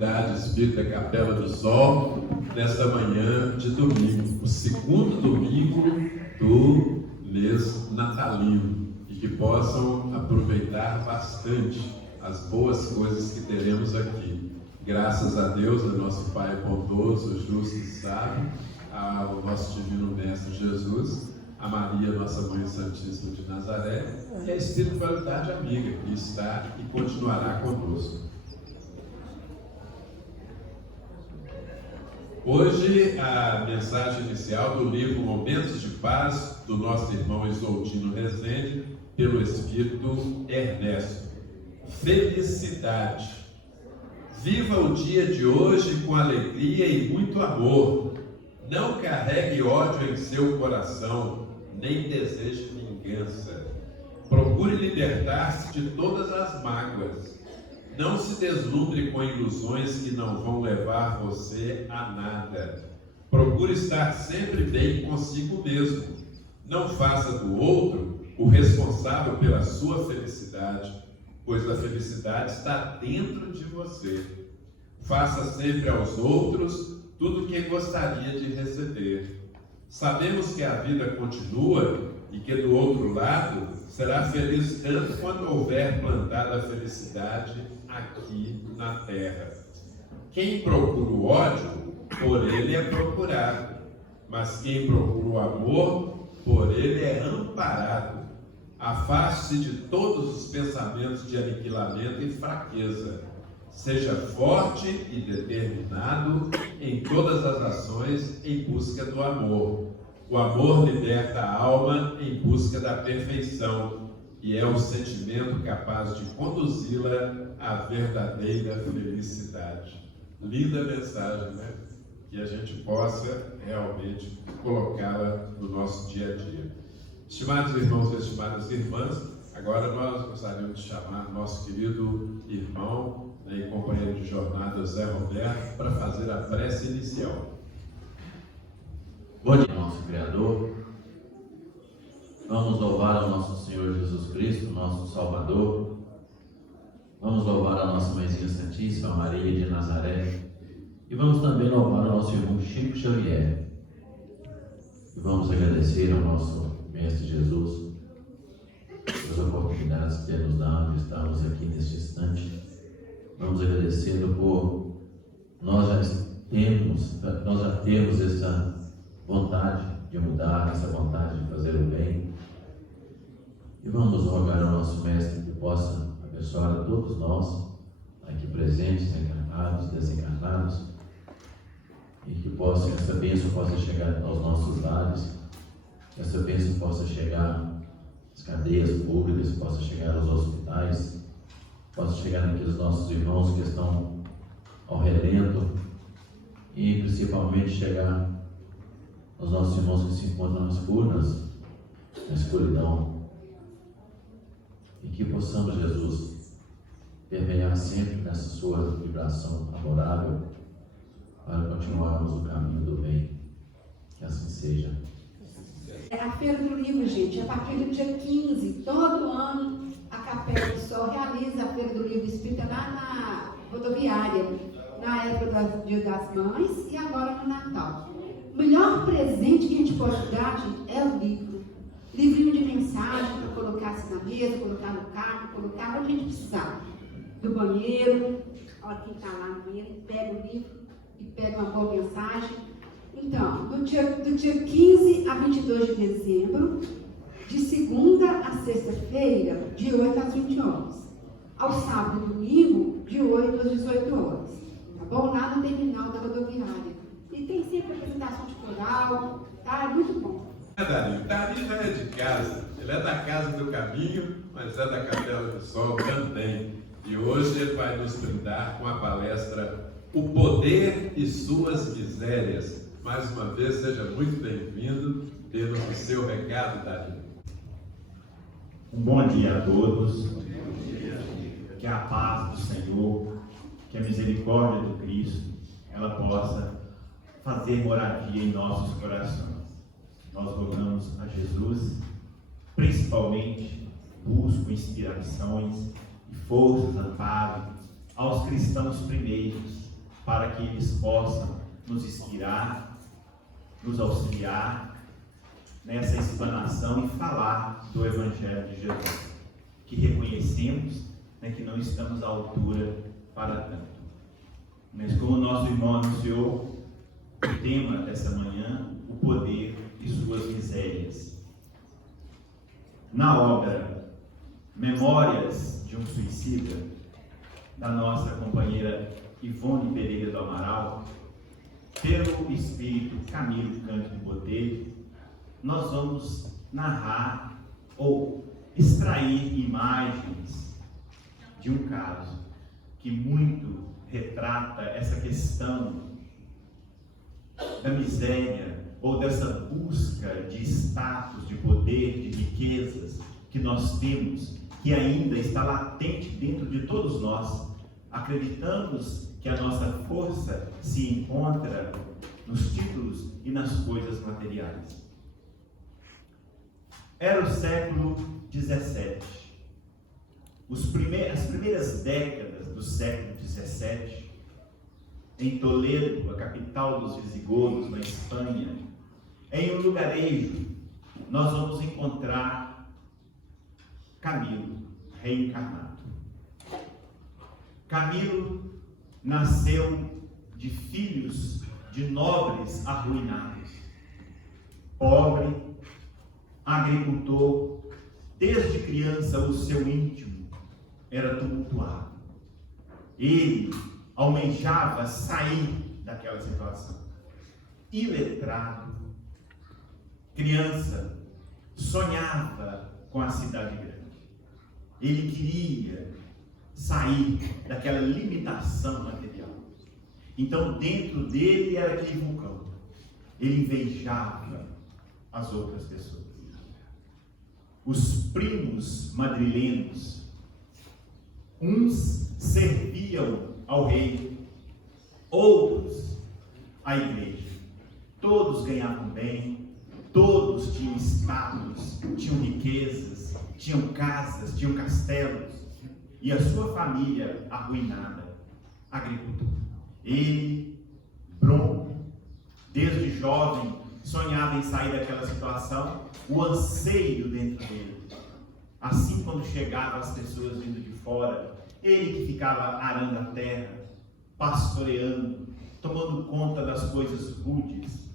Espírita Capela do Sol, nesta manhã de domingo, o segundo domingo do mês natalino, e que possam aproveitar bastante as boas coisas que teremos aqui. Graças a Deus, ao nosso Pai bondoso, justo e sábio, ao nosso Divino Mestre Jesus, a Maria, nossa Mãe Santíssima de Nazaré, e a espiritualidade amiga que está e continuará conosco. Hoje, a mensagem inicial do livro Momentos de Paz, do nosso irmão Isoldino Rezende, pelo Espírito Ernesto. Felicidade. Viva o dia de hoje com alegria e muito amor. Não carregue ódio em seu coração, nem deseje vingança. Procure libertar-se de todas as mágoas. Não se deslumbre com ilusões que não vão levar você a nada. Procure estar sempre bem consigo mesmo. Não faça do outro o responsável pela sua felicidade, pois a felicidade está dentro de você. Faça sempre aos outros tudo o que gostaria de receber. Sabemos que a vida continua e que do outro lado será feliz tanto quanto houver plantado a felicidade aqui na terra. Quem procura o ódio, por ele é procurado, mas quem procura o amor, por ele é amparado. Afaste-se de todos os pensamentos de aniquilamento e fraqueza. Seja forte e determinado em todas as ações em busca do amor. O amor liberta a alma em busca da perfeição e é o sentimento capaz de conduzi-la à verdadeira felicidade. Linda mensagem, né? Que a gente possa realmente colocá-la no nosso dia a dia. Estimados irmãos e estimadas irmãs, agora nós gostaríamos de chamar nosso querido irmão e companheiro de jornada, Zé Roberto, para fazer a prece inicial. Bom dia, nosso Criador. Vamos louvar ao nosso Senhor Jesus Cristo, nosso Salvador. Vamos louvar a nossa Mãezinha Santíssima, Maria de Nazaré. E vamos também louvar o nosso irmão Chico Xavier. E vamos agradecer ao nosso Mestre Jesus pelas oportunidades que Ele nos dá de estarmos aqui neste instante. Vamos agradecê-lo por nós já temos essa vontade de mudar, essa vontade de fazer o bem. E vamos rogar ao nosso Mestre que possa abençoar a todos nós, aqui presentes, encarnados, desencarnados, e que essa bênção possa chegar aos nossos lares, que essa bênção possa chegar às cadeias públicas, possa chegar aos hospitais, possa chegar naqueles nossos irmãos que estão ao relento, e principalmente chegar aos nossos irmãos que se encontram nas furnas, na escuridão, e que possamos, Jesus, permear sempre nessa sua vibração favorável para continuarmos o caminho do bem. Que assim seja. A Feira do Livro, gente, é a partir do dia 15. Todo ano a Capela do Sol realiza a Feira do Livro Espírita lá na rodoviária, na época do Dia das Mães e agora no Natal. O melhor presente que a gente pode dar, gente, é o livro. Livrinho de mensagem para colocar assim na mesa, colocar no carro, colocar onde a gente precisar. Do banheiro, olha quem está lá no banheiro, pega o livro e pega uma boa mensagem. Então, do dia 15 a 22 de dezembro, de segunda a sexta-feira, de 8 às 20 horas. Ao sábado e domingo, de 8 às 18 horas. Tá bom? Lá no terminal da rodoviária. E tem sempre apresentação de coral, tá? É muito bom. Dario já é de casa, ele é da Casa do Caminho, mas é da Capela do Sol também. E hoje ele vai nos brindar com a palestra O Poder e Suas Misérias. Mais uma vez, seja muito bem-vindo, dando o seu recado, Dario. Um bom dia a todos, que a paz do Senhor, que a misericórdia do Cristo, ela possa fazer moradia em nossos corações. Nós rogamos a Jesus, principalmente, busco inspirações e forças, amparo aos cristãos primeiros, que eles possam nos inspirar, nos auxiliar nessa explanação e falar do Evangelho de Jesus, que reconhecemos, né, que não estamos à altura para tanto. Mas como o nosso irmão anunciou, o tema dessa manhã, o poder de suas misérias. Na obra Memórias de um Suicida, da nossa companheira Ivone Pereira do Amaral, pelo espírito Camilo Cândido Botelho, nós vamos narrar ou extrair imagens de um caso que muito retrata essa questão da miséria ou dessa busca de status, de poder, de riquezas que nós temos, que ainda está latente dentro de todos nós. Acreditamos que a nossa força se encontra nos títulos e nas coisas materiais. Era o século XVII. As primeiras décadas do século XVII, em Toledo, a capital dos visigodos, na Espanha, em um lugarejo, nós vamos encontrar Camilo reencarnado. Camilo nasceu de filhos de nobres arruinados, pobre, agricultor. Desde criança o seu íntimo era tumultuado. Ele almejava sair daquela situação. Iletrado, criança, sonhava com a cidade grande. Ele queria sair daquela limitação material. Então, dentro dele era aquele vulcão. Ele invejava as outras pessoas. Os primos madrilenhos, uns serviam ao rei, outros à igreja. Todos ganhavam bem, todos tinham status, tinham riquezas, tinham casas, tinham castelos. E a sua família arruinada, agricultor. Ele, bronco, desde jovem, sonhava em sair daquela situação, o anseio dentro dele. Assim, quando chegavam as pessoas vindo de fora, ele que ficava arando a terra, pastoreando, tomando conta das coisas rudes.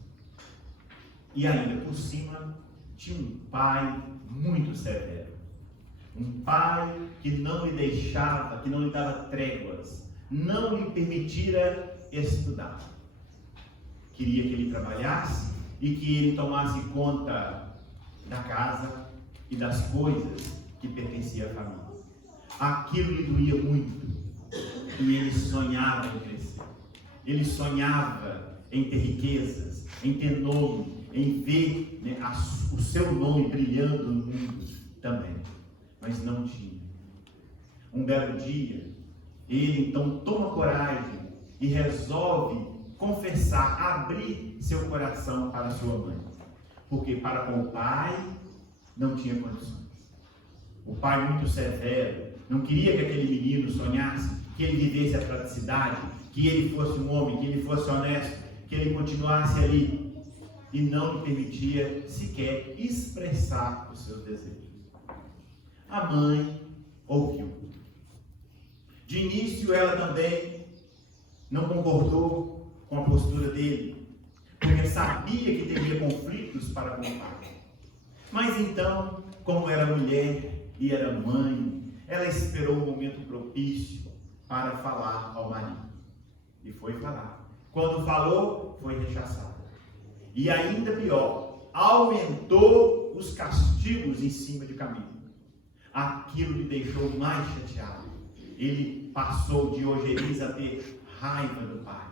E ainda por cima, tinha um pai muito severo. Um pai que não lhe deixava, que não lhe dava tréguas, não lhe permitira estudar. Queria que ele trabalhasse e que ele tomasse conta da casa e das coisas que pertenciam à família. Aquilo lhe doía muito e ele sonhava em crescer. Ele sonhava em ter riquezas, em ter nome, em ver, né, o seu nome brilhando no mundo também. Mas não tinha. Um belo dia, ele então toma coragem e resolve confessar, abrir seu coração para sua mãe. Porque para com o pai não tinha condições. O pai muito severo, não queria que aquele menino sonhasse, que ele vivesse a praticidade, que ele fosse um homem, que ele fosse honesto, que ele continuasse ali. E não lhe permitia sequer expressar os seus desejos. A mãe ouviu. De início, ela também não concordou com a postura dele, porque sabia que teria conflitos para com o pai. Mas então, como era mulher e era mãe, ela esperou um momento propício para falar ao marido. E foi falar. Quando falou, foi rechaçada. E ainda pior, aumentou os castigos em cima de Camilo. Aquilo lhe deixou mais chateado. Ele passou de ojeriz a ter raiva do pai,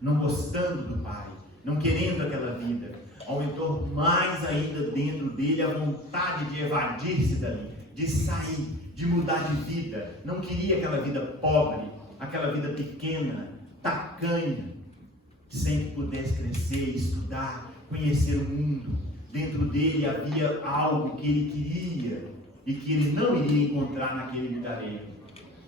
não gostando do pai, não querendo aquela vida. Aumentou mais ainda dentro dele a vontade de evadir-se dali, de sair, de mudar de vida. Não queria aquela vida pobre, aquela vida pequena, tacanha, sem que pudesse crescer, estudar, conhecer o mundo. Dentro dele havia algo que ele queria e que ele não iria encontrar naquele lugarejo.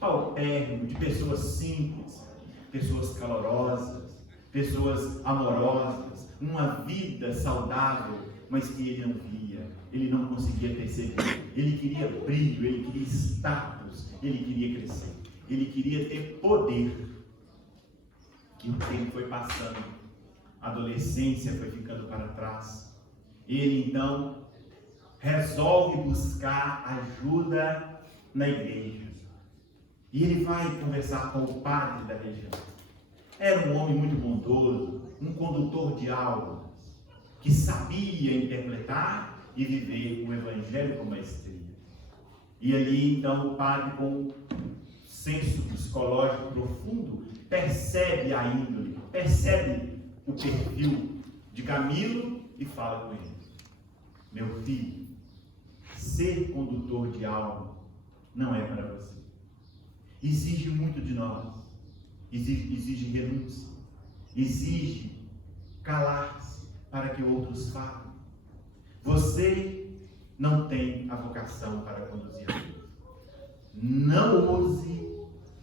Paupérrimo, de pessoas simples, pessoas calorosas, pessoas amorosas, uma vida saudável, mas que ele não via, ele não conseguia perceber. Ele queria brilho, ele queria status, ele queria crescer, ele queria ter poder. Que o tempo foi passando, a adolescência foi ficando para trás. Ele então resolve buscar ajuda na igreja. E ele vai conversar com o padre da região. Era um homem muito bondoso, um condutor de almas, que sabia interpretar e viver o evangelho com maestria. E ali então o padre, com um senso psicológico profundo, percebe a índole, percebe o perfil de Camilo e fala com ele: meu filho, ser condutor de alma não é para você. Exige muito de nós, exige renúncia, exige calar-se para que outros falem. Você não tem a vocação para conduzir a Deus. Não use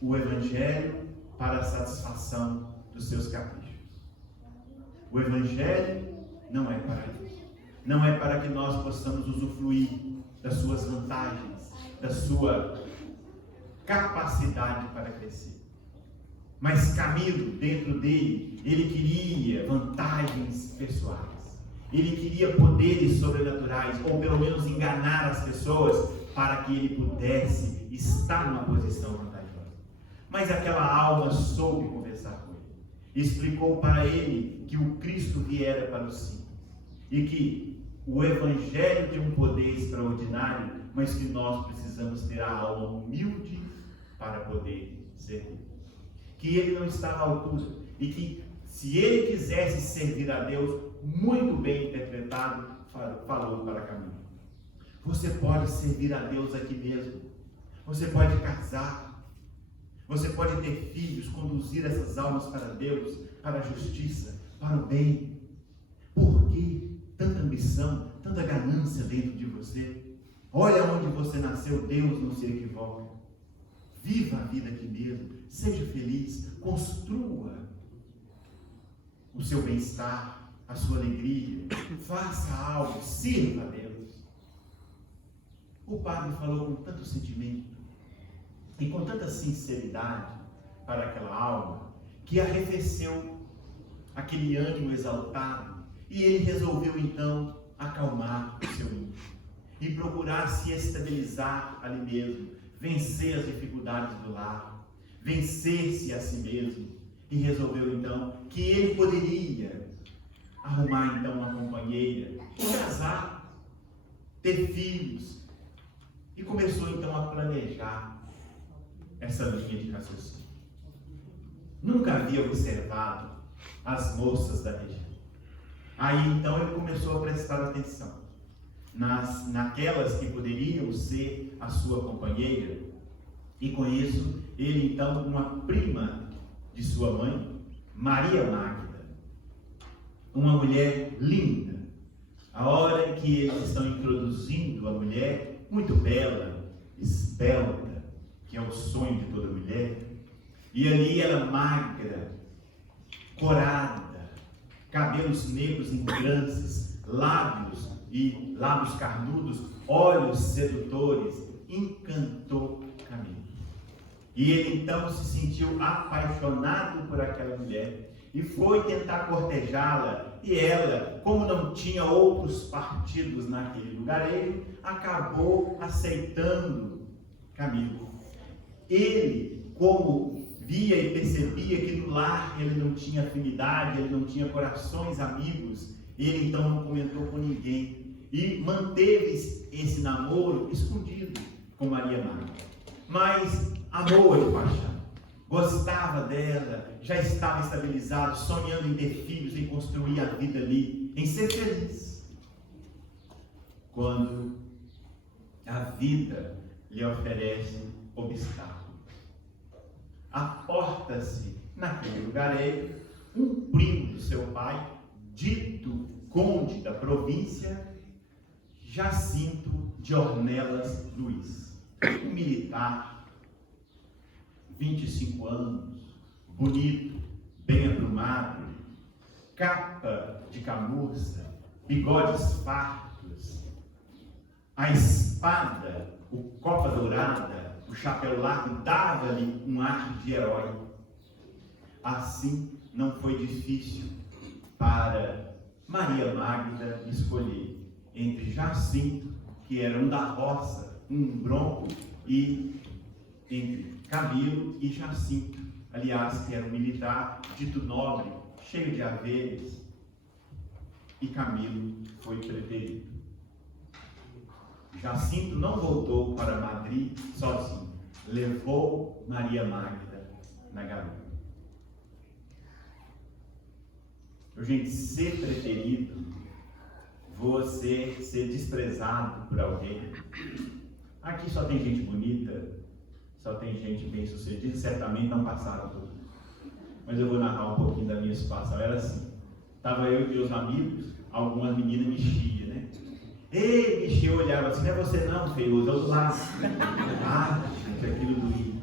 o evangelho para a satisfação dos seus caprichos. O evangelho não é para isso. Não é para que nós possamos usufruir das suas vantagens, da sua capacidade para crescer. Mas Camilo, dentro dele, ele queria vantagens pessoais. Ele queria poderes sobrenaturais, ou pelo menos enganar as pessoas para que ele pudesse estar numa posição vantajosa. Mas aquela alma soube conversar com ele. Explicou para ele que o Cristo viera para os simples. E que o Evangelho tem um poder extraordinário, mas que nós precisamos ter a alma humilde para poder servir. Que ele não está à altura. E que se ele quisesse servir a Deus, muito bem interpretado, falou para Camilo: você pode servir a Deus aqui mesmo. Você pode casar. Você pode ter filhos, conduzir essas almas para Deus, para a justiça, para o bem. Por que tanta ambição, tanta ganância dentro de você? Olha onde você nasceu, Deus não se equivoca. Viva a vida aqui mesmo, seja feliz, construa o seu bem-estar, a sua alegria, faça algo, sirva a Deus. O padre falou com tanto sentimento e com tanta sinceridade para aquela alma, que arrefeceu aquele ânimo exaltado, e ele resolveu então acalmar o seu íntimo e procurar se estabilizar ali mesmo, vencer as dificuldades do lar, vencer-se a si mesmo, e resolveu então que ele poderia arrumar então uma companheira, casar, ter filhos, e começou então a planejar essa linha de raciocínio. Nunca havia observado as moças da região. Aí então ele começou a prestar atenção naquelas que poderiam ser a sua companheira, e com isso ele então, uma prima de sua mãe, Maria Magda, uma mulher linda. A hora em que eles estão introduzindo a mulher, muito bela, esbelta, que é o sonho de toda mulher, e ali ela magra, corada, cabelos negros em tranças, lábios carnudos, olhos sedutores, encantou Camilo. E ele então se sentiu apaixonado por aquela mulher e foi tentar cortejá-la, e ela, como não tinha outros partidos naquele lugarejo, acabou aceitando Camilo. Ele, como via e percebia que no lar ele não tinha afinidade, ele não tinha corações amigos, ele então não comentou com ninguém e manteve esse namoro escondido com Maria Magda. Mas amou-a de paixão, gostava dela, já estava estabilizado, sonhando em ter filhos, em construir a vida ali, em ser feliz. Quando a vida lhe oferece obstáculos, aporta-se naquele lugarejo um primo do seu pai, dito conde da província, Jacinto de Ornelas Luiz, um militar, 25 anos, bonito, bem aprumado, capa de camurça, bigodes fartos, a espada, o copa dourada, o chapéu largo dava-lhe um ar de herói. Assim não foi difícil para Maria Magda escolher entre Jacinto, que era um da roça, um bronco, e entre Camilo e Jacinto, aliás, que era um militar dito nobre, cheio de haveres, e Camilo foi preferido. Jacinto não voltou para Madrid sozinho, levou Maria Magda na garupa. Gente, ser preferido, você ser desprezado por alguém. Aqui só tem gente bonita, só tem gente bem sucedida, certamente não passaram por isso. Mas eu vou narrar um pouquinho da minha situação. Era assim, estava eu e meus amigos, algumas meninas me enchiam, né? Ei, me eu olhava assim, não é você não, feioso, é o do lado. Ah, gente, aquilo doía,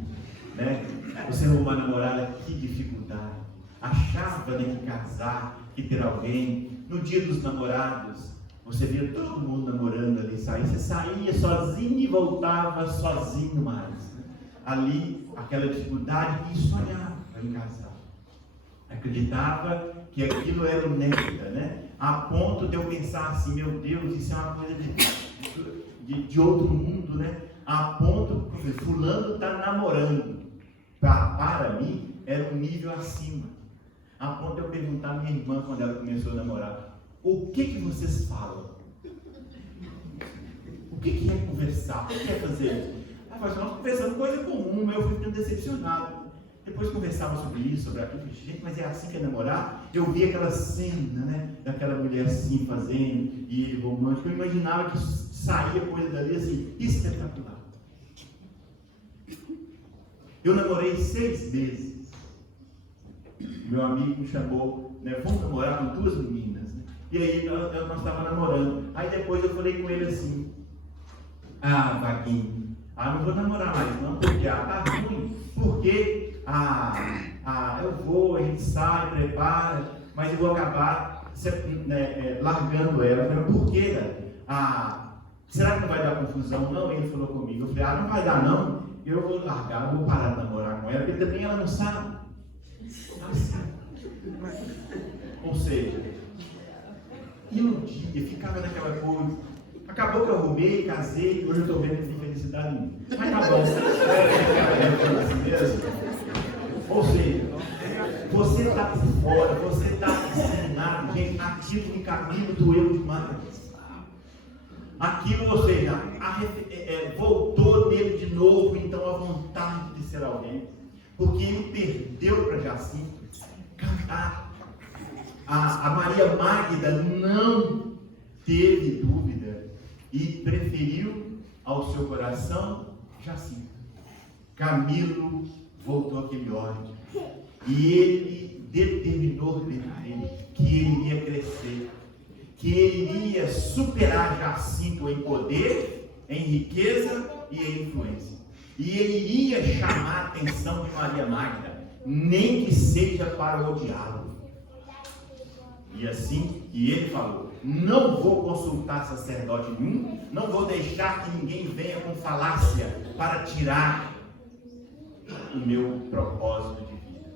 né? Você arrumar namorada, que dificuldade. Achava, né, que casar, que ter alguém. No dia dos namorados, você via todo mundo namorando ali, você saía sozinho e voltava sozinho mais. Ali, aquela dificuldade, e sonhava em casar. Acreditava que aquilo era o néctar, né? A ponto de eu pensar assim, meu Deus, isso é uma coisa de outro mundo, né? A ponto, fulano está namorando. Para mim, era um nível acima. A ponto de eu perguntar à minha irmã, quando ela começou a namorar, o que vocês falam? O que é conversar? O que é fazer isso? Ela falou assim, nós conversamos coisa comum, eu fui ficando decepcionado. Depois conversava sobre isso, sobre aquilo, gente, mas é assim que é namorar? Eu vi aquela cena, né, daquela mulher assim fazendo, e ele romântico, eu imaginava que saía coisa dali assim, espetacular. Eu namorei 6 meses. Meu amigo me chamou, né, vamos namorar com 2 meninas, né? E aí nós estávamos namorando. Aí depois eu falei com ele assim, ah, Vaguinho, não vou namorar mais não, porque tá ruim, porque eu vou, a gente sai, prepara, mas eu vou acabar largando ela. Eu falei, por quê? Será que não vai dar confusão? Não, ele falou comigo. Eu falei, não vai dar não, eu vou largar, eu vou parar de namorar com ela, porque também ela não sabe. Ou seja, iludia, ficava naquela coisa. Acabou que eu arrumei, casei, hoje eu estou vendo que não tem felicidade nenhuma. Mas tá bom. Assim mesmo. Ou seja, você está por fora, você está ensinado, gente, aquilo em caminho doeu demais. Aquilo, ou seja, voltou nele de novo, então a vontade de ser alguém. Porque ele perdeu para Jacinto cantar. A Maria Magda não teve dúvida e preferiu ao seu coração Jacinto. Camilo voltou aquele ódio e ele determinou dentro dele que ele iria crescer, que ele iria superar Jacinto em poder, em riqueza e em influência. E ele iria chamar a atenção de Maria Magda, nem que seja para odiá-lo. E assim, ele falou, não vou consultar sacerdote nenhum, não vou deixar que ninguém venha com falácia para tirar o meu propósito de vida.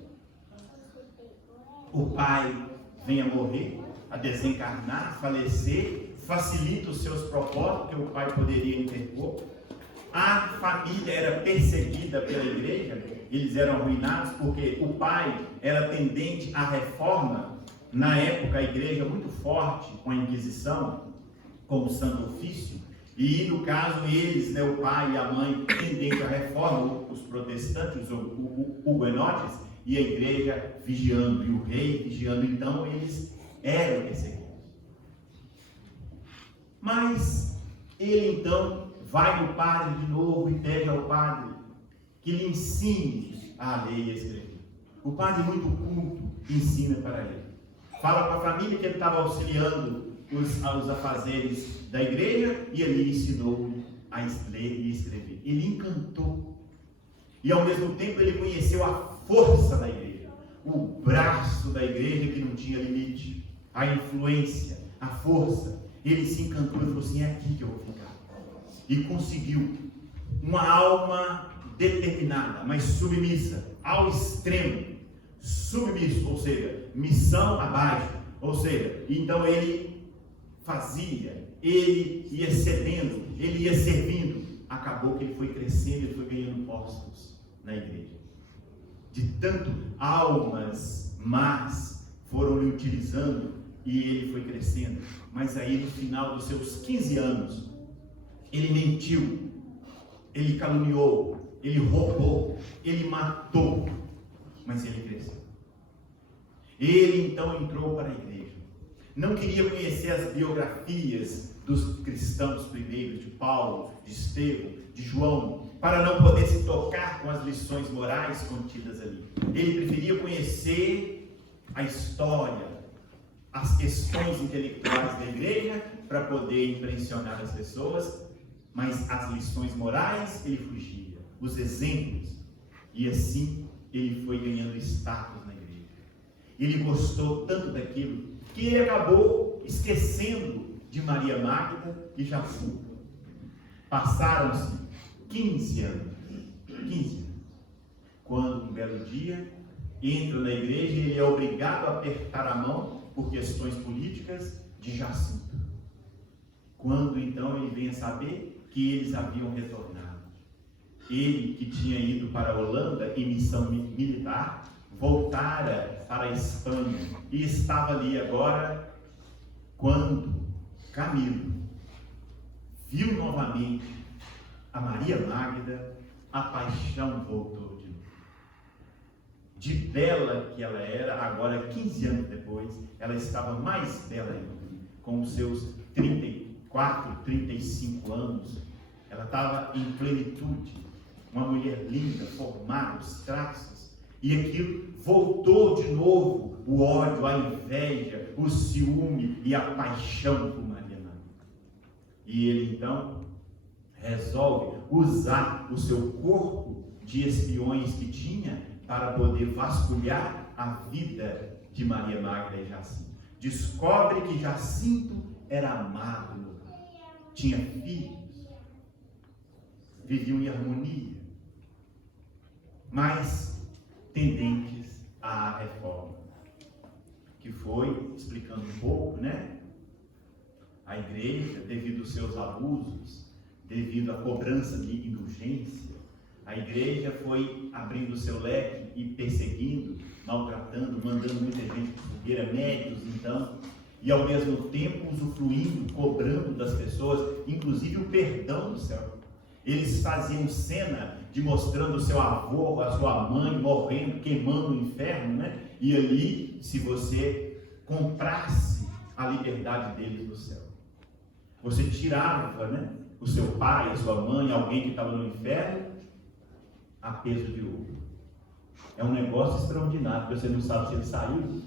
O pai vem a morrer, a desencarnar, a falecer, facilita os seus propósitos que o pai poderia interpor. A família era perseguida pela igreja, eles eram arruinados porque o pai era tendente à reforma. Na época a igreja muito forte com a Inquisição, com o Santo Ofício, e no caso eles, né, o pai e a mãe, tendente à reforma, os protestantes, os hugonotes, e a igreja vigiando, e o rei vigiando, então eles eram perseguidos. Mas ele então vai no padre de novo e pede ao padre que lhe ensine a ler e a escrever. O padre muito culto ensina para ele. Fala para a família que ele estava auxiliando os afazeres da igreja e ele ensinou a ler e escrever. Ele encantou. E ao mesmo tempo ele conheceu a força da igreja. o braço da igreja que não tinha limite, a influência, a força. Ele se encantou e falou assim: é aqui que eu vou ficar. E conseguiu uma alma determinada, mas submissa, ao extremo, submisso, ou seja, missão abaixo, ou seja, então ele fazia, ele ia cedendo, ele ia servindo, acabou que ele foi crescendo, ele foi ganhando postos na igreja. De tanto almas más foram lhe utilizando e ele foi crescendo, mas aí no final dos seus 15 anos, ele mentiu, ele caluniou, ele roubou, ele matou, mas ele cresceu. Ele então entrou para a igreja. Não queria conhecer as biografias dos cristãos primeiros, de Paulo, de Estevão, de João, para não poder se tocar com as lições morais contidas ali. Ele preferia conhecer a história, as questões intelectuais da igreja, para poder impressionar as pessoas, mas as lições morais ele fugia, os exemplos, e assim ele foi ganhando status na igreja. Ele gostou tanto daquilo que ele acabou esquecendo de Maria Magda e Jacinto. Passaram-se 15 anos. 15 anos. Quando um belo dia entra na igreja e ele é obrigado a apertar a mão por questões políticas de Jacinto. Quando então ele vem a saber que eles haviam retornado. Ele, que tinha ido para a Holanda em missão militar, voltara para a Espanha e estava ali agora, quando Camilo viu novamente a Maria Magda, a paixão voltou de novo. De bela que ela era, agora 15 anos depois, ela estava mais bela ainda, com os seus 34, 35 anos, ela estava em plenitude, uma mulher linda, formada, os traços. E aquilo voltou de novo, o ódio, a inveja, o ciúme e a paixão por Maria Magda. E ele então resolve usar o seu corpo de espiões que tinha para poder vasculhar a vida de Maria Magda e Jacinto. Descobre que Jacinto era amado, tinha filhos, viviam em harmonia, mas tendentes à reforma, que foi, explicando um pouco, né? A igreja, devido aos seus abusos, devido à cobrança de indulgência, a igreja foi abrindo o seu leque e perseguindo, maltratando, mandando muita gente para fogueira, médicos então, e ao mesmo tempo usufruindo, cobrando das pessoas, inclusive o perdão do céu. Eles faziam cena de mostrando o seu avô, a sua mãe morrendo, queimando no inferno, né? E ali, se você comprasse a liberdade deles no céu, você tirava, né, o seu pai, a sua mãe, alguém que estava no inferno, a peso de ouro. É um negócio extraordinário, você não sabe se ele saiu,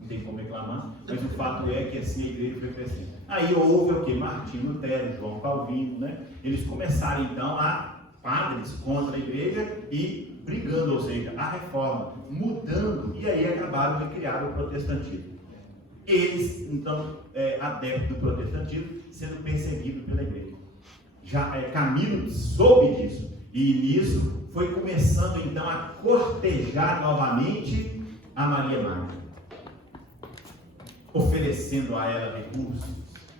não tem como reclamar, mas o fato é que assim a igreja foi crescendo. Aí houve o que? Martinho Lutero, João Calvino, né? Eles começaram então padres contra a igreja e brigando, ou seja, a reforma, mudando, e aí acabaram de criar o protestantismo. Eles, então, adeptos do protestantismo, sendo perseguidos pela igreja. Camilo soube disso, e nisso foi começando então a cortejar novamente a Maria Magda, oferecendo a ela recursos,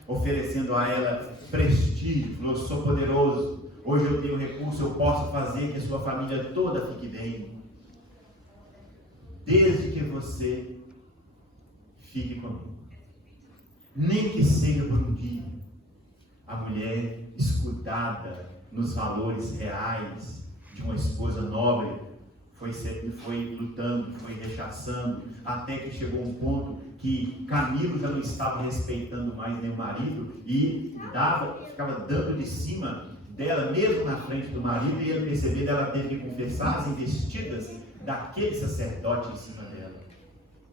oferecendo a ela prestígio. Eu sou poderoso, hoje eu tenho recurso, eu posso fazer que a sua família toda fique bem, desde que você fique comigo, nem que seja por um dia. A mulher, escudada nos valores reais de uma esposa nobre, foi lutando, foi rechaçando, até que chegou um ponto que Camilo já não estava respeitando mais nem o marido e ficava dando de cima dela, mesmo na frente do marido, e ele percebeu, ela teve que confessar as investidas daquele sacerdote em cima dela.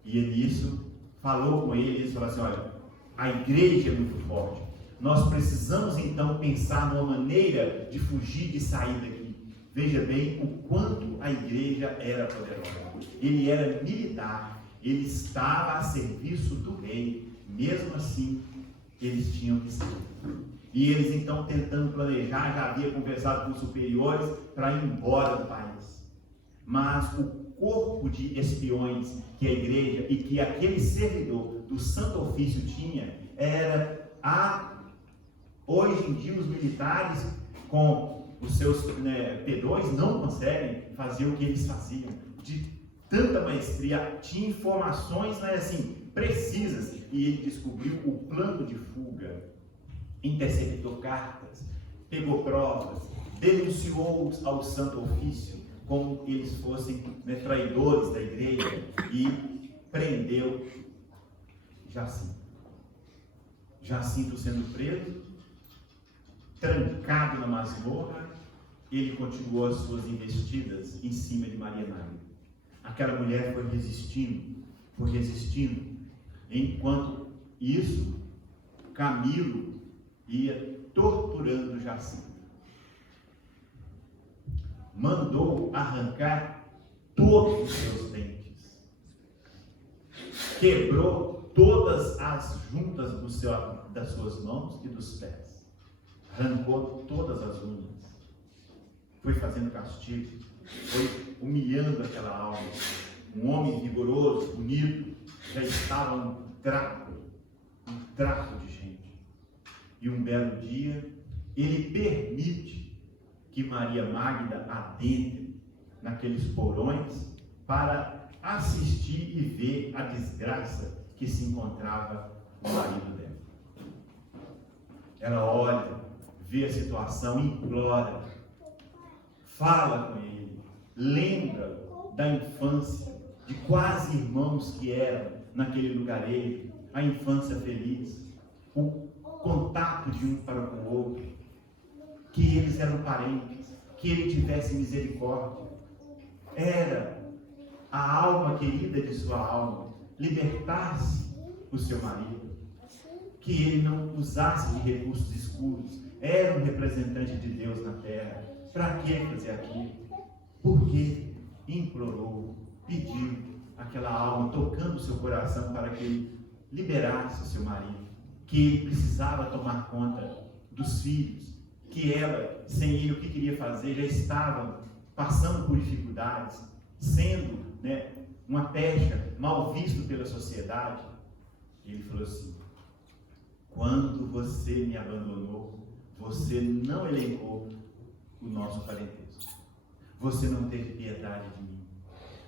E ele nisso falou com ele, e falou assim: olha, a igreja é muito forte, nós precisamos então pensar numa maneira de fugir, de sair daqui. Veja bem o quanto a igreja era poderosa. Ele era militar, ele estava a serviço do rei, mesmo assim, eles tinham que ser. E eles então tentando planejar, já havia conversado com os superiores para ir embora do país. Mas o corpo de espiões que a igreja e que aquele servidor do Santo Ofício tinha, hoje em dia os militares com os seus P2 não conseguem fazer o que eles faziam, de tanta maestria, tinha informações precisas, e ele descobriu o plano de fuga, interceptou cartas, pegou provas, denunciou ao Santo Ofício como eles fossem traidores da igreja e prendeu Jacinto. Jacinto sendo preso, trancado na masmorra, ele continuou as suas investidas em cima de Maria Magda. Aquela mulher foi resistindo, enquanto isso, Camilo ia torturando Jacinto. Mandou arrancar todos os seus dentes, quebrou todas as juntas das suas mãos e dos pés, arrancou todas as unhas, foi fazendo castigo, foi humilhando aquela alma. Um homem vigoroso, bonito, já estava um trapo de gente. E um belo dia, ele permite que Maria Magda adentre naqueles porões para assistir e ver a desgraça que se encontrava no marido dela. Ela olha, vê a situação, implora, fala com ele, lembra da infância, de quase irmãos que eram naquele lugarejo, a infância feliz, o contato de um para com o outro, que eles eram parentes, que ele tivesse misericórdia. Era a alma querida de sua alma, libertasse o seu marido, que ele não usasse de recursos escuros, era um representante de Deus na terra. Para que fazer aquilo? Porque implorou, pediu aquela alma, tocando o seu coração para que ele liberasse o seu marido, que ele precisava tomar conta dos filhos, que ela, sem ele, o que queria fazer, já estava passando por dificuldades, sendo uma pecha, mal visto pela sociedade. Ele falou assim: quando você me abandonou, você não elencou o nosso parentesco, você não teve piedade de mim,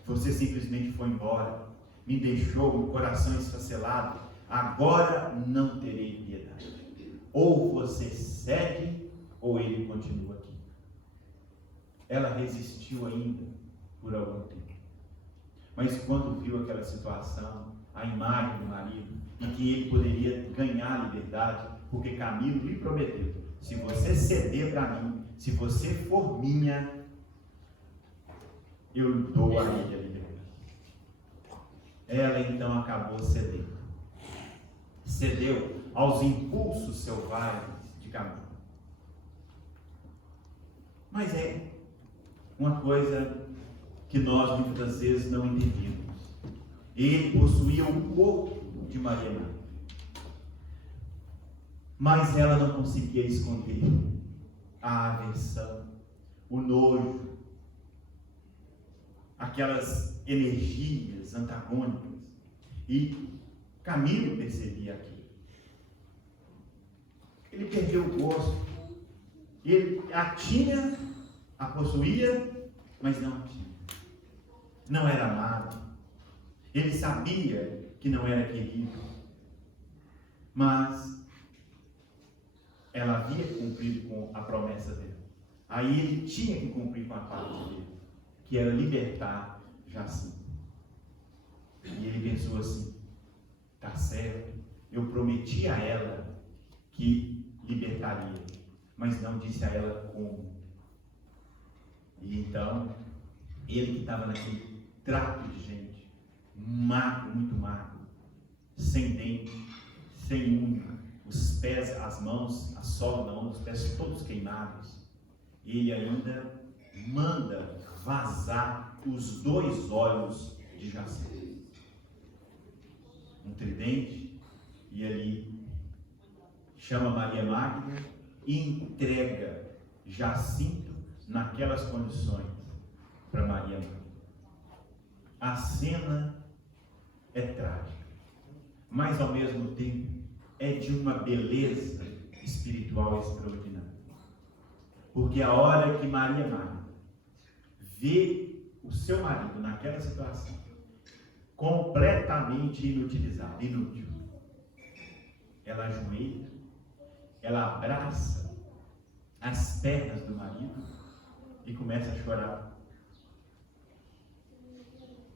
você simplesmente foi embora, me deixou o coração esfacelado, agora não terei piedade, ou você cede, ou ele continua aqui. Ela resistiu ainda por algum tempo, mas quando viu aquela situação, a imagem do marido, e que ele poderia ganhar a liberdade, porque Camilo lhe prometeu: se você ceder para mim, se você for minha, eu dou a ele a liberdade. Ela então acabou cedendo. Cedeu aos impulsos selvagens de Camilo. Mas é uma coisa que nós muitas das vezes não entendemos. Ele possuía o corpo de Maria Magda, mas ela não conseguia esconder a aversão, o nojo, aquelas energias antagônicas. E Camilo percebia aquilo. Ele perdeu o gosto. Ele a tinha, a possuía, mas não a tinha. Não era amado. Ele sabia que não era querido. Mas ela havia cumprido com a promessa dele. Aí ele tinha que cumprir com a parte dele, que era libertar Jacinto. E ele pensou assim: tá certo, eu prometi a ela que libertaria, mas não disse a ela como. E então, ele que estava naquele trato de gente, magro, muito magro, sem dente, sem unha, os pés, as mãos, a sola da mão, os pés todos queimados, ele ainda manda vazar os 2 olhos de Jacinto. Um tridente, e ali chama Maria Magna e entrega Jacinto naquelas condições para Maria Magna. A cena é trágica, mas ao mesmo tempo é de uma beleza espiritual extraordinária. Porque a hora que Maria Magna vê o seu marido naquela situação, completamente inutilizado, inútil, ela ajoelha, ela abraça as pernas do marido e começa a chorar.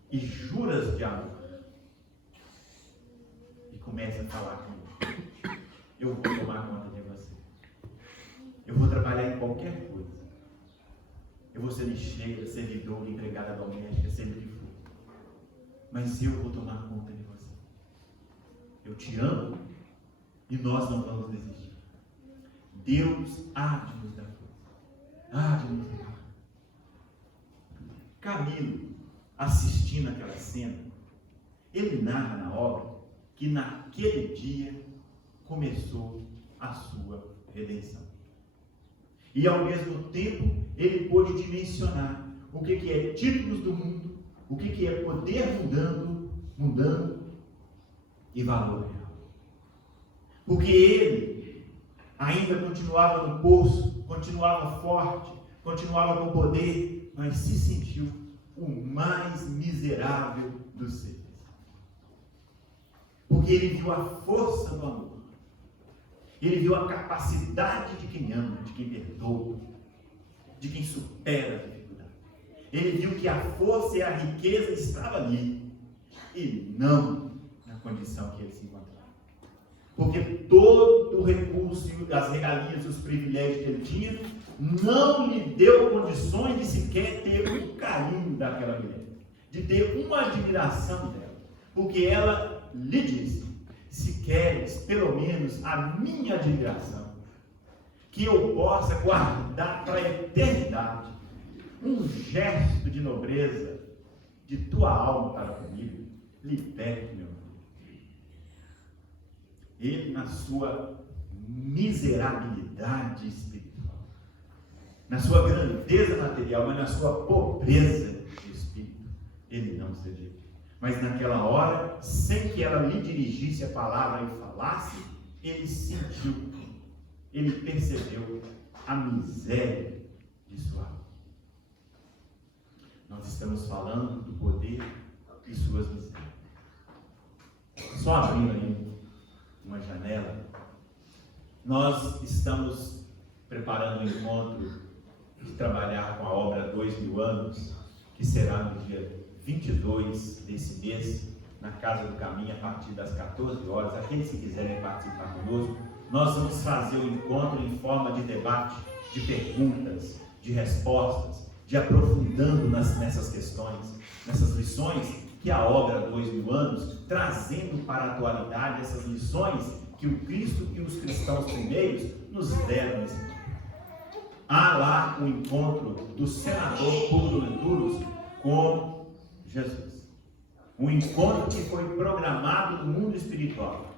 E juras de amor. E começa a falar comigo. Eu vou tomar conta de você. Eu vou trabalhar em qualquer coisa. Eu vou ser lixeira, servidora, empregada doméstica, sempre que for. Mas eu vou tomar conta de você. Eu te amo e nós não vamos desistir. Deus há de nos dar força. Há de nos dar. Camilo, assistindo aquela cena, ele narra na obra que naquele dia começou a sua redenção. E ao mesmo tempo, ele pôde dimensionar o que é títulos do mundo, o que é poder mudando e valor real. Porque ele ainda continuava no poço, continuava forte, continuava com poder, mas se sentiu o mais miserável dos seres. Porque ele viu a força do amor. Ele viu a capacidade de quem ama, de quem perdoa, de quem supera a dificuldade. Ele viu que a força e a riqueza estavam ali, e não na condição que ele se encontrava. Porque todo o recurso, as regalias, os privilégios que ele tinha, não lhe deu condições de sequer ter um carinho daquela mulher, de ter uma admiração dela, porque ela lhe disse: se queres pelo menos a minha admiração, que eu possa guardar para a eternidade um gesto de nobreza de tua alma para comigo, liberte meu filho. Ele, na sua miserabilidade espiritual, na sua grandeza material, mas na sua pobreza de espírito, ele não cedeu. Mas naquela hora, sem que ela lhe dirigisse a palavra e falasse, ele sentiu, ele percebeu a miséria de sua alma. Nós estamos falando do poder e suas misérias. Só abrindo aí uma janela, nós estamos preparando um encontro de trabalhar com a obra 2000 anos, que será no dia 22 desse mês, na Casa do Caminho, a partir das 14 horas. Aqueles que quiserem participar conosco, nós vamos fazer o encontro em forma de debate, de perguntas, de respostas, de aprofundando nessas questões, nessas lições que a obra 2000 anos, trazendo para a atualidade essas lições que o Cristo e os cristãos primeiros nos deram nesse tempo. Há lá o encontro do senador Publio Lentulus com Jesus. Um encontro que foi programado no mundo espiritual,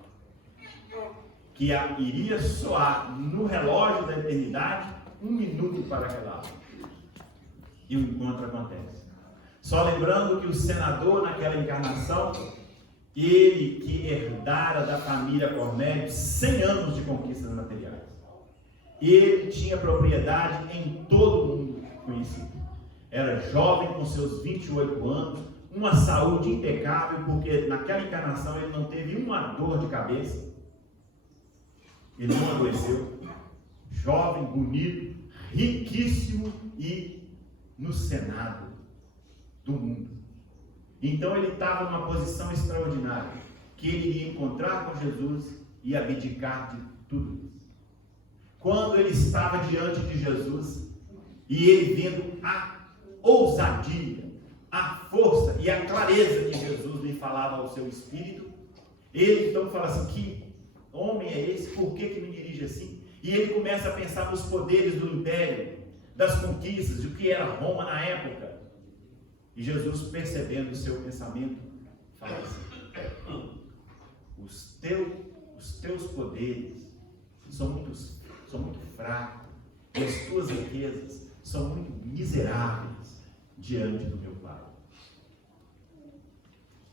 que iria soar no relógio da eternidade 1 minuto para aquela hora. E o encontro acontece. Só lembrando que o senador, naquela encarnação, ele que herdara da família Cornélio 100 anos de conquistas materiais. Ele tinha propriedade em todo o mundo conhecido. Era jovem, com seus 28 anos, uma saúde impecável, porque naquela encarnação ele não teve uma dor de cabeça. Ele não adoeceu. Jovem, bonito, riquíssimo e no Senado do mundo. Então ele estava numa posição extraordinária, que ele iria encontrar com Jesus e abdicar de tudo isso. Quando ele estava diante de Jesus, e ele vendo a ousadia, a força e a clareza que Jesus lhe falava ao seu espírito, ele então fala assim: que homem é esse? Por que me dirige assim? E ele começa a pensar nos poderes do império, das conquistas, do que era Roma na época. E Jesus, percebendo o seu pensamento, fala assim: os teus poderes são muito fracos, e as tuas riquezas são muito miseráveis diante do meu Pai.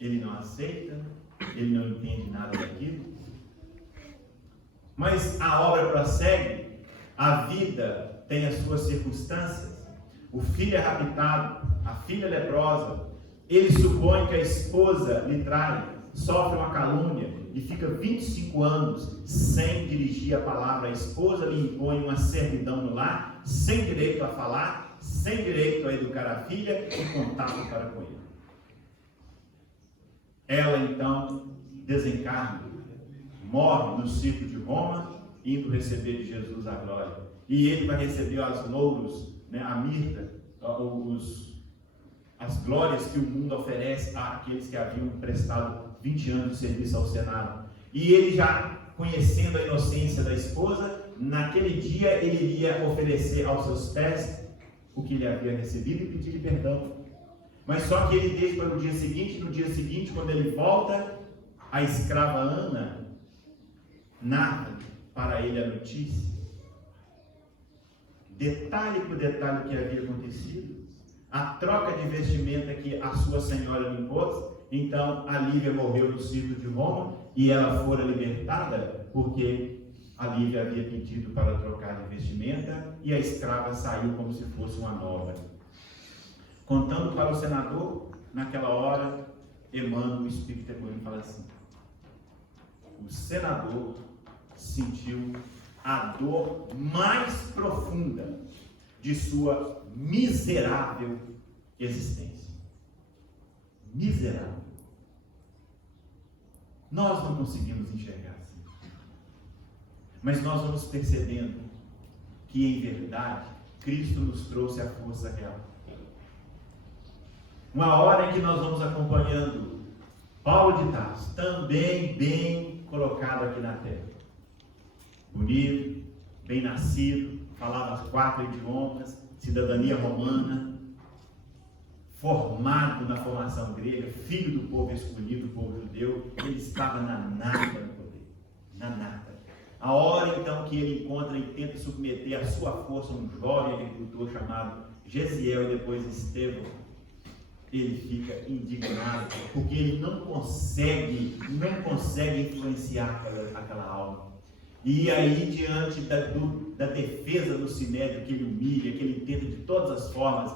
Ele não aceita, ele não entende nada daquilo, mas a obra prossegue, a vida tem as suas circunstâncias. O filho é raptado, a filha leprosa, ele supõe que a esposa lhe trai, sofre uma calúnia e fica 25 anos sem dirigir a palavra. A esposa lhe impõe uma servidão no lar, sem direito a falar, sem direito a educar a filha e contato para com ele. Ela então desencarna, morre no circo de Roma, indo receber de Jesus a glória. E ele vai receber os louros, a mirta, as glórias que o mundo oferece àqueles que haviam prestado 20 anos de serviço ao Senado. E ele, já conhecendo a inocência da esposa, naquele dia ele iria oferecer aos seus pés o que ele havia recebido e pedir perdão. Mas só que ele deixa para o dia seguinte. No dia seguinte, quando ele volta, a escrava Ana narra para ele a notícia, detalhe por detalhe, o que havia acontecido, a troca de vestimenta que a sua senhora lhe impôs. Então a Lívia morreu no circo de Roma e ela fora libertada, porque a Lívia havia pedido para trocar de vestimenta e a escrava saiu como se fosse uma nova. Contando para o senador, naquela hora, Emmanuel, o Espírito Emmanuel, fala assim: o senador sentiu a dor mais profunda de sua miserável existência. Miserável. Nós não conseguimos enxergar assim. Mas nós vamos percebendo que, em verdade, Cristo nos trouxe a força real. Uma hora em que nós vamos acompanhando Paulo de Tarso, também bem colocado aqui na terra. Bonito, bem nascido, falava 4 idiomas, cidadania romana, formado na formação grega, filho do povo escolhido, do povo judeu. Ele estava na nata do poder, na nata. A hora então que ele encontra e tenta submeter a sua força a um jovem agricultor chamado Gesiel e depois Estevão, ele fica indignado, porque ele não consegue influenciar aquela alma. E aí, diante da defesa do Sinédrio, que ele humilha, que ele tenta de todas as formas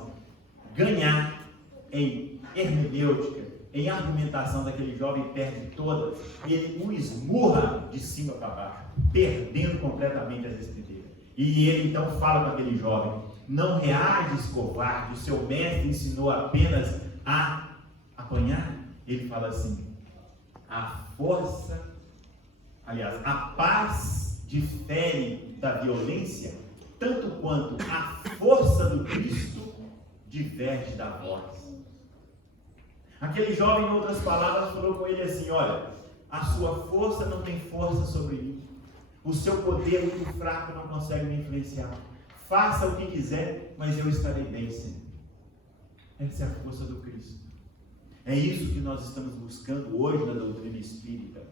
ganhar em hermenêutica, em argumentação daquele jovem, perde todas, ele o esmurra de cima para baixo, perdendo completamente as estribeiras. E ele então fala para aquele jovem: não reages, covarde, o seu mestre ensinou apenas a apanhar. Ele fala assim: a paz difere da violência, tanto quanto a força do Cristo diverge da voz. Aquele jovem, em outras palavras, falou com ele assim: olha, a sua força não tem força sobre mim, o seu poder muito fraco não consegue me influenciar. Faça o que quiser, mas eu estarei bem sempre. Essa é a força do Cristo. É isso que nós estamos buscando hoje na doutrina espírita.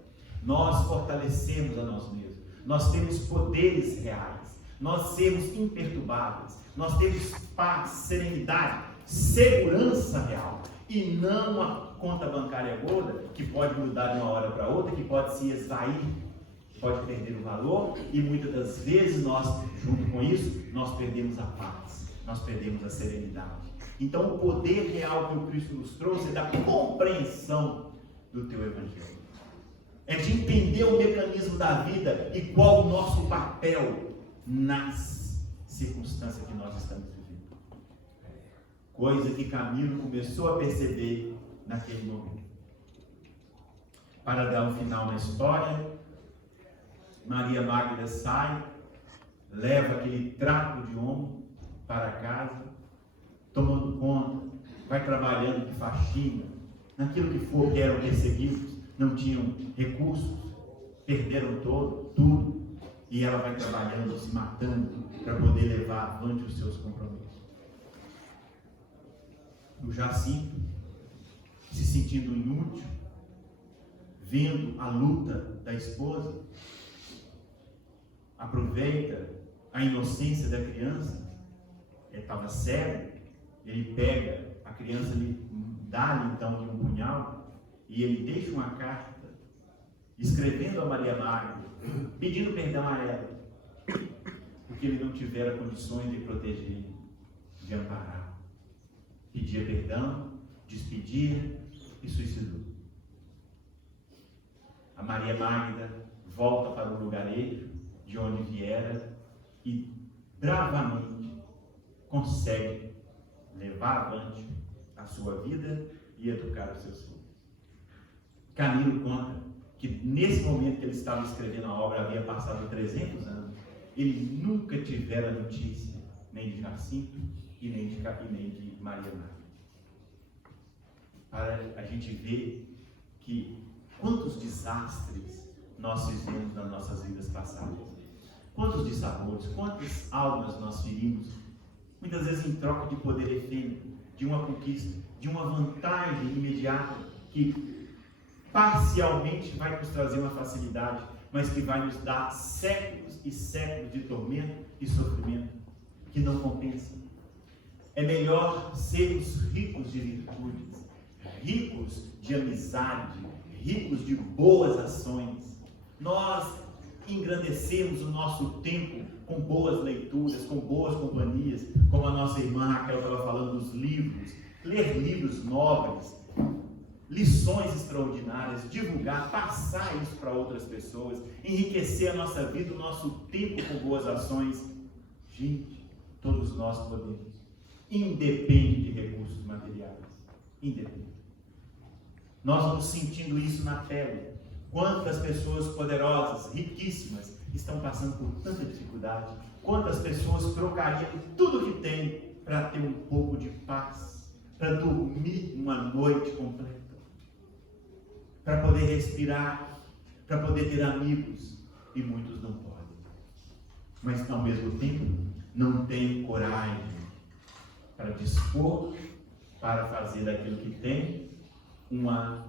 Nós fortalecemos a nós mesmos. Nós temos poderes reais. Nós sermos imperturbáveis. Nós temos paz, serenidade, segurança real. E não a conta bancária gorda, que pode mudar de uma hora para outra, que pode se esvair, pode perder o valor. E muitas das vezes nós, junto com isso, nós perdemos a paz. Nós perdemos a serenidade. Então, o poder real que o Cristo nos trouxe é da compreensão do teu Evangelho. É de entender o mecanismo da vida e qual o nosso papel nas circunstâncias que nós estamos vivendo. Coisa que Camilo começou a perceber naquele momento. Para dar um final na história, Maria Magda sai, leva aquele trapo de homem para casa, tomando conta, vai trabalhando de faxina, naquilo que for, que eram perseguidos, não tinham recursos, perderam tudo. E ela vai trabalhando, se matando, para poder levar avante os seus compromissos. O Jacinto, se sentindo inútil, vendo a luta da esposa, aproveita a inocência da criança. Ele estava cego, ele pega a criança, dá-lhe então um punhal, e ele deixa uma carta escrevendo a Maria Magda, pedindo perdão a ela, porque ele não tivera condições de proteger, de amparar. Pedia perdão, despedia e suicidou. A Maria Magda volta para o lugarejo de onde viera e bravamente consegue levar avante a sua vida e educar os seus filhos. Camilo conta que nesse momento que ele estava escrevendo a obra, havia passado 300 anos, ele nunca tivera notícia nem de Jacinto e nem de Maria Magda. Para a gente ver que quantos desastres nós fizemos nas nossas vidas passadas, quantos dissabores, quantas almas nós ferimos, muitas vezes em troca de poder efêmero, de uma conquista, de uma vantagem imediata que parcialmente vai nos trazer uma facilidade, mas que vai nos dar séculos e séculos de tormento e sofrimento que não compensa. É melhor sermos ricos de virtudes, ricos de amizade, ricos de boas ações. Nós engrandecemos o nosso tempo com boas leituras, com boas companhias, como a nossa irmã Raquel estava falando dos livros, ler livros nobres, lições extraordinárias, divulgar, passar isso para outras pessoas, enriquecer a nossa vida, o nosso tempo com boas ações. Gente, todos nós podemos, independe de recursos materiais, independe. Nós vamos sentindo isso na pele. Quantas pessoas poderosas, riquíssimas, estão passando por tanta dificuldade? Quantas pessoas trocariam tudo que têm para ter um pouco de paz, para dormir uma noite completa, para poder respirar, para poder ter amigos, e muitos não podem. Mas ao mesmo tempo não têm coragem para dispor, para fazer daquilo que tem uma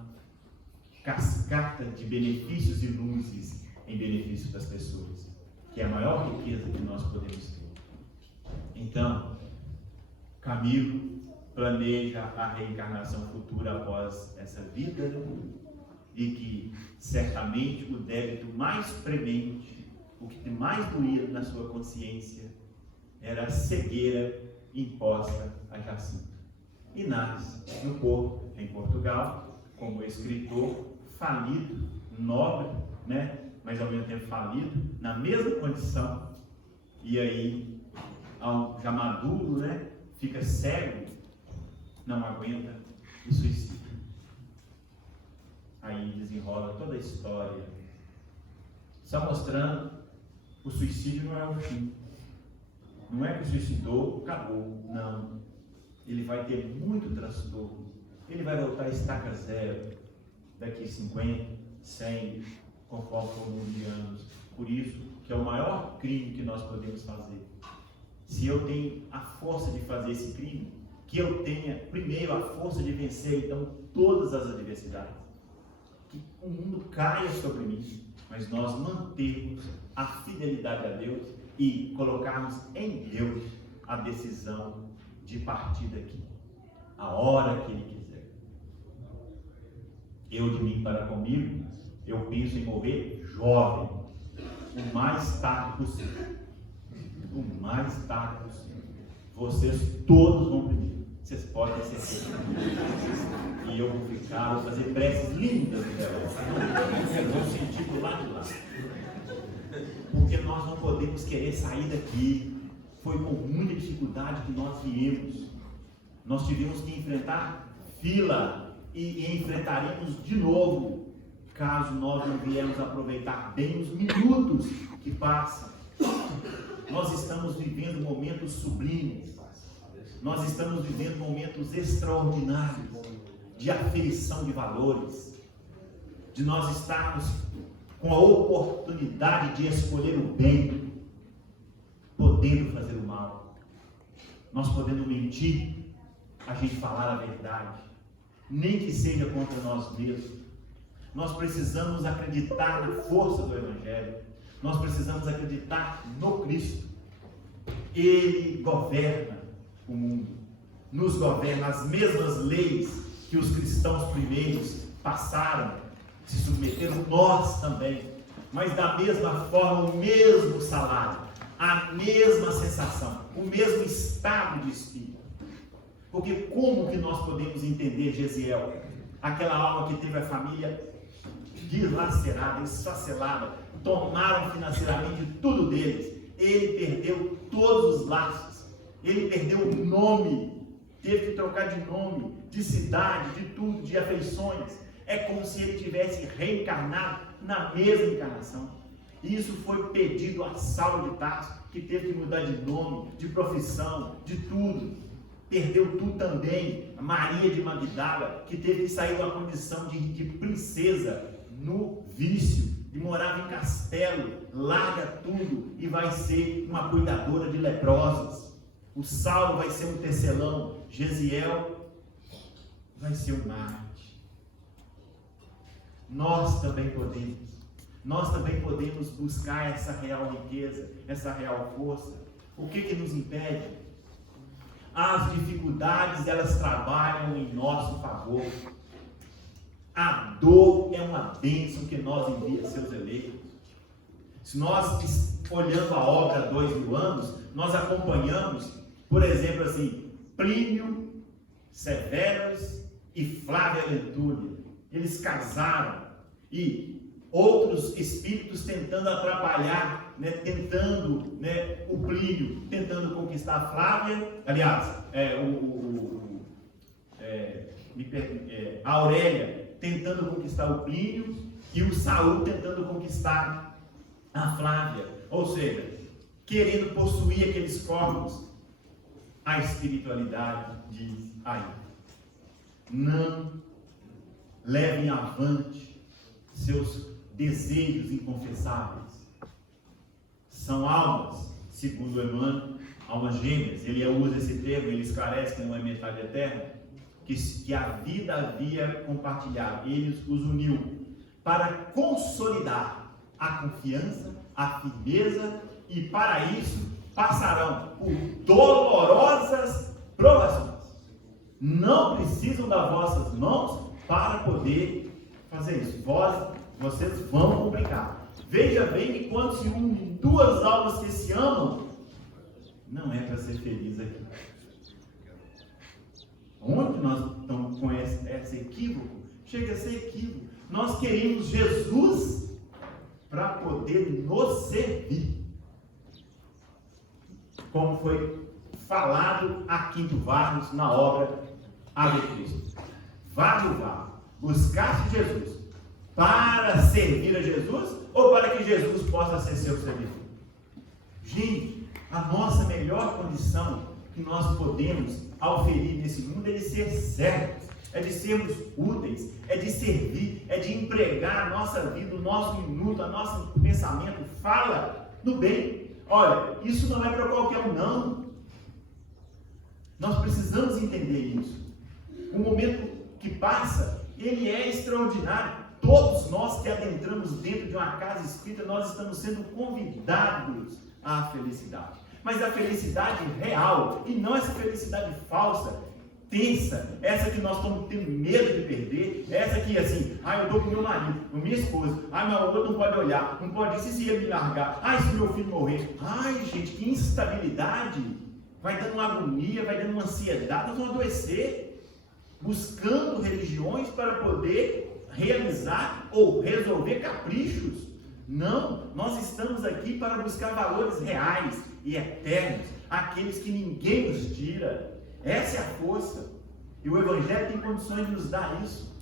cascata de benefícios e luzes em benefício das pessoas, que é a maior riqueza que nós podemos ter. Então, Camilo planeja a reencarnação futura após essa vida, e que certamente o débito mais premente, o que mais doía na sua consciência, era a cegueira imposta a Jacinto. E nasce no Porto, em Portugal, como escritor falido, nobre, mas ao mesmo tempo falido, na mesma condição. E aí, já maduro, fica cego, não aguenta e suicida. Aí desenrola toda a história, só mostrando o suicídio não é o fim. Não é que suicidou, acabou. Não. Ele vai ter muito transtorno. Ele vai voltar a estaca zero daqui 50, 100, conforme for o número de anos. Por isso que é o maior crime que nós podemos fazer. Se eu tenho a força de fazer esse crime, que eu tenha primeiro a força de vencer então todas as adversidades. Que o mundo caia sobre mim, mas nós mantermos a fidelidade a Deus e colocarmos em Deus a decisão de partir daqui, a hora que Ele quiser. Eu de mim para comigo, eu penso em morrer jovem, o mais tarde possível. O mais tarde possível. Vocês todos vão pedir. Vocês podem ter certeza. E eu vou ficar, vou fazer preces lindas no velório. Eu vou sentir do lado de lá. Porque nós não podemos querer sair daqui. Foi com muita dificuldade que nós viemos. Nós tivemos que enfrentar fila e enfrentaremos de novo, caso nós não viemos aproveitar bem os minutos que passam. Nós estamos vivendo momentos sublimes. Nós estamos vivendo momentos extraordinários de aferição de valores, de nós estarmos com a oportunidade de escolher o bem, podendo fazer o mal. Nós podendo mentir, a gente falar a verdade, nem que seja contra nós mesmos. Nós precisamos acreditar na força do Evangelho. Nós precisamos acreditar no Cristo. Ele governa o mundo, nos governa. As mesmas leis que os cristãos primeiros passaram, se submeteram, nós também. Mas da mesma forma, o mesmo salário, a mesma sensação, o mesmo estado de espírito. Porque como que nós podemos entender Gesiel, aquela alma que teve a família dilacerada, esfacelada, tomaram financeiramente tudo deles, ele perdeu todos os laços, ele perdeu o nome, teve que trocar de nome, de cidade, de tudo, de afeições. É como se ele tivesse reencarnado na mesma encarnação. E isso foi pedido a Saulo de Tarso, que teve que mudar de nome, de profissão, de tudo. Perdeu tudo também. A Maria de Magdala, que teve que sair da condição de princesa no vício, e morava em castelo, larga tudo e vai ser uma cuidadora de leprosos. O Saulo vai ser um tecelão, Gesiel vai ser um Marte. Nós também podemos buscar essa real riqueza, essa real força. O que nos impede? As dificuldades, elas trabalham em nosso favor. A dor é uma bênção que nós envia a seus eleitos. Se nós, olhando a obra há 2000 anos, nós acompanhamos, por exemplo, assim, Plínio, Severus e Flávia Lentulha. Eles casaram e outros espíritos tentando atrapalhar, o Plínio tentando conquistar a Flávia, aliás, a Aurélia tentando conquistar o Plínio e o Saul tentando conquistar a Flávia, ou seja, querendo possuir aqueles corpos. A espiritualidade diz aí: não levem avante seus desejos inconfessáveis. São almas, segundo Emmanuel, almas gêmeas. Ele usa esse termo, ele esclarece que não é metade eterna, que a vida havia compartilhado, ele os uniu para consolidar a confiança, a firmeza, e para isso passarão por dolorosas provações. Não precisam das vossas mãos para poder fazer isso. Vocês vão complicar. Veja bem que quando se unem duas almas que se amam, não é para ser feliz aqui. Onde nós estamos com esse equívoco? Chega a ser equívoco. Nós queremos Jesus para poder nos servir. Como foi falado aqui do Vargas na obra Ave Cristo. Vargas, buscaste Jesus para servir a Jesus ou para que Jesus possa ser seu servidor? Gente, a nossa melhor condição que nós podemos auferir nesse mundo é de ser servos, é de sermos úteis, é de servir, é de empregar a nossa vida, o nosso minuto, o nosso pensamento, fala no bem. Olha, isso não é para qualquer um, não. Nós precisamos entender isso. O momento que passa, ele é extraordinário. Todos nós que adentramos dentro de uma casa espírita, nós estamos sendo convidados à felicidade. Mas a felicidade real, e não essa felicidade falsa, tensa, essa que nós estamos tendo medo de perder, essa que assim, eu dou pro meu marido, pra minha esposa, meu outro não pode olhar, não pode ir, se ele me largar, se meu filho morrer, gente, que instabilidade, vai dando uma agonia, vai dando uma ansiedade, nós vamos adoecer, buscando religiões para poder realizar ou resolver caprichos. Não, nós estamos aqui para buscar valores reais e eternos, aqueles que ninguém nos tira. Essa é a força, e o Evangelho tem condições de nos dar isso,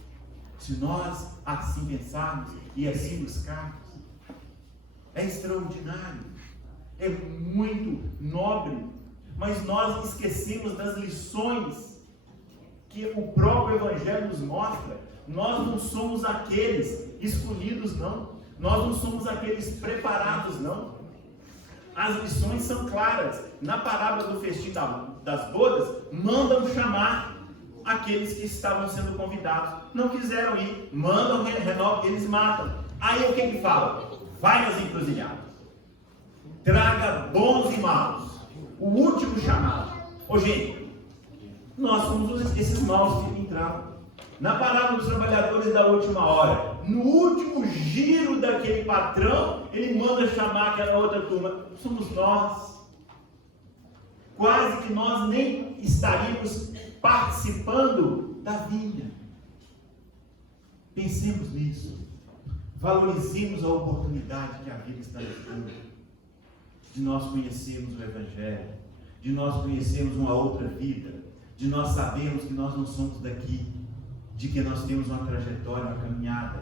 se nós assim pensarmos e assim buscarmos. É extraordinário, é muito nobre, mas nós esquecemos das lições que o próprio Evangelho nos mostra. Nós não somos aqueles escolhidos, não. Nós não somos aqueles preparados, não. As lições são claras. Na parábola do festim das bodas, mandam chamar aqueles que estavam sendo convidados. Não quiseram ir, mandam, renovam, eles matam. Aí o que fala? Vai nas encruzilhadas. Traga bons e maus. O último chamado. Ô gente, nós somos esses maus que entraram. Na parábola dos trabalhadores da última hora, no último giro daquele patrão, ele manda chamar aquela outra turma. Somos nós. Quase que nós nem estaríamos participando da vinha. Pensemos nisso. Valorizemos a oportunidade que a vida está nos dando de nós conhecermos o Evangelho, de nós conhecermos uma outra vida, de nós sabermos que nós não somos daqui, de que nós temos uma trajetória, uma caminhada,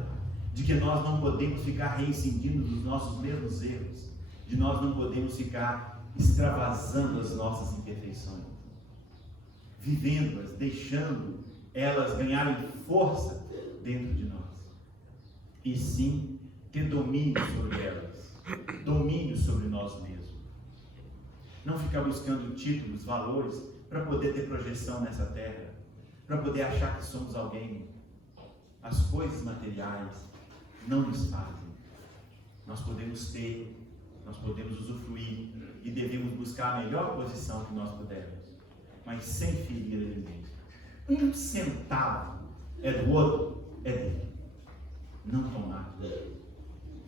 de que nós não podemos ficar reincidindo dos nossos mesmos erros, de nós não podemos ficar extravasando as nossas imperfeições, vivendo-as, deixando elas ganharem força dentro de nós, e sim ter domínio sobre elas, domínio sobre nós mesmos. Não ficar buscando títulos, valores, para poder ter projeção nessa terra, para poder achar que somos alguém. As coisas materiais não nos fazem. Nós podemos ter, nós podemos usufruir e devemos buscar a melhor posição que nós pudermos, mas sem ferir a ninguém. Um centavo é do outro, é dele. Não tomar.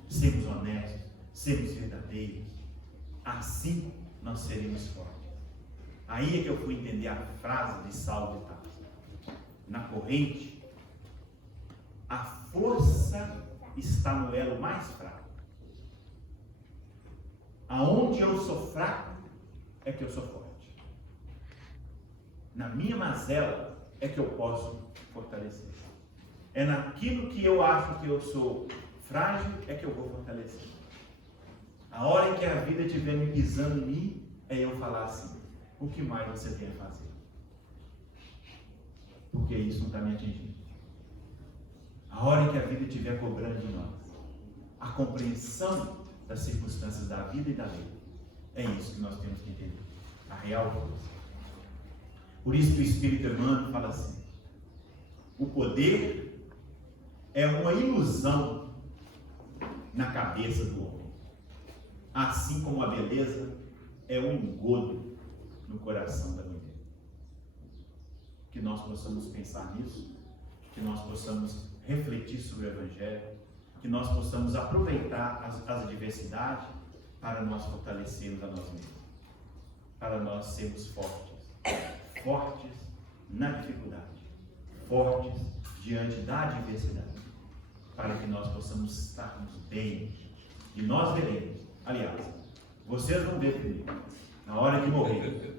Sermos honestos, sermos verdadeiros. Assim nós seremos fortes. Aí é que eu fui entender a frase de Saulo de Tarso. Na corrente, a força está no elo mais fraco. Aonde eu sou fraco, é que eu sou forte. Na minha mazela, é que eu posso fortalecer. É naquilo que eu acho que eu sou frágil, é que eu vou fortalecer. A hora em que a vida estiver me pisando em mim, é eu falar assim: o que mais você tem a fazer? Porque isso não está me atingindo. A hora em que a vida estiver cobrando de nós a compreensão das circunstâncias da vida e da lei, é isso que nós temos que entender, a real força. Por isso que o Espírito Emmanuel fala assim: o poder é uma ilusão na cabeça do homem, assim como a beleza é um engodo no coração da mulher. Que nós possamos pensar nisso, que nós possamos refletir sobre o Evangelho, que nós possamos aproveitar as adversidades para nós fortalecermos a nós mesmos, para nós sermos fortes, fortes na dificuldade, fortes diante da adversidade, para que nós possamos estarmos bem. E nós veremos, aliás, vocês vão ver primeiro, na hora que morrer,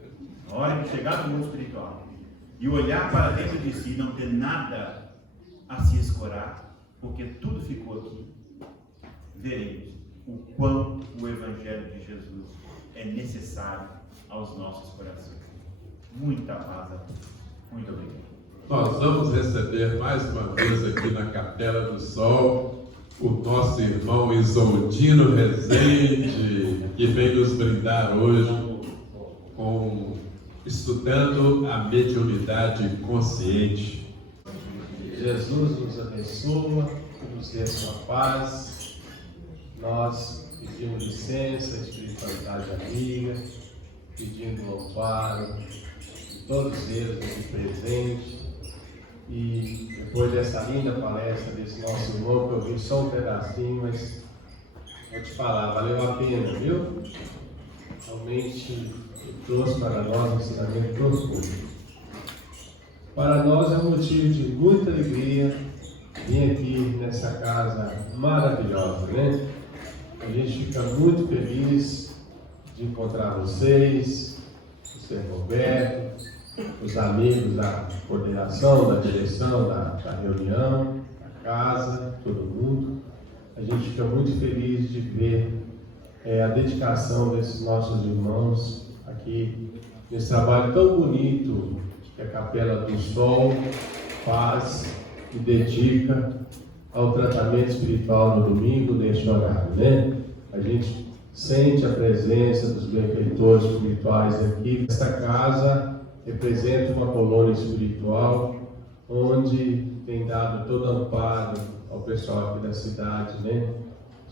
na hora que chegar no mundo espiritual, e olhar para dentro de si e não ter nada a se escorar, porque tudo ficou aqui, veremos o quão o Evangelho de Jesus é necessário aos nossos corações. Muita paz a todos. Muito obrigado. Nós vamos receber mais uma vez aqui na Capela do Sol o nosso irmão Isoldino Rezende, que vem nos brindar hoje estudando a mediunidade consciente. Jesus nos abençoa, nos dê a sua paz. Nós pedimos licença, a espiritualidade amiga, pedindo o amparo de todos eles aqui presentes. E depois dessa linda palestra desse nosso irmão, que eu vi só um pedacinho, mas vou te falar, valeu a pena, viu? Realmente trouxe para nós um ensinamento profundo. Para nós é um motivo de muita alegria vir aqui nessa casa maravilhosa, né? A gente fica muito feliz de encontrar vocês, o Sr. Roberto, os amigos da coordenação, da direção da reunião, da casa, todo mundo. A gente fica muito feliz de ver a dedicação desses nossos irmãos aqui nesse trabalho tão bonito que a Capela do Sol faz e dedica ao tratamento espiritual no domingo, neste horário, né? A gente sente a presença dos benfeitores espirituais aqui. Esta casa representa uma colônia espiritual onde tem dado todo amparo ao pessoal aqui da cidade, né?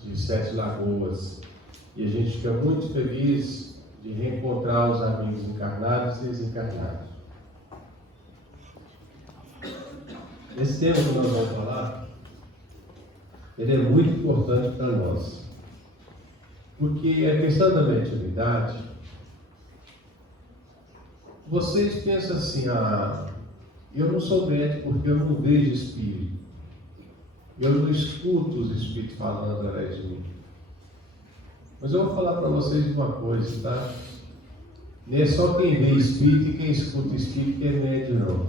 De Sete Lagoas. E a gente fica muito feliz de reencontrar os amigos encarnados e desencarnados. Esse tema que nós vamos falar, ele é muito importante para nós. Porque a questão da mediunidade, vocês pensam assim, eu não sou médico porque eu não vejo espírito. Eu não escuto os espíritos falando através de mim. Mas eu vou falar para vocês uma coisa, tá? Não é só quem vê espírito e quem escuta espírito que é médium, não.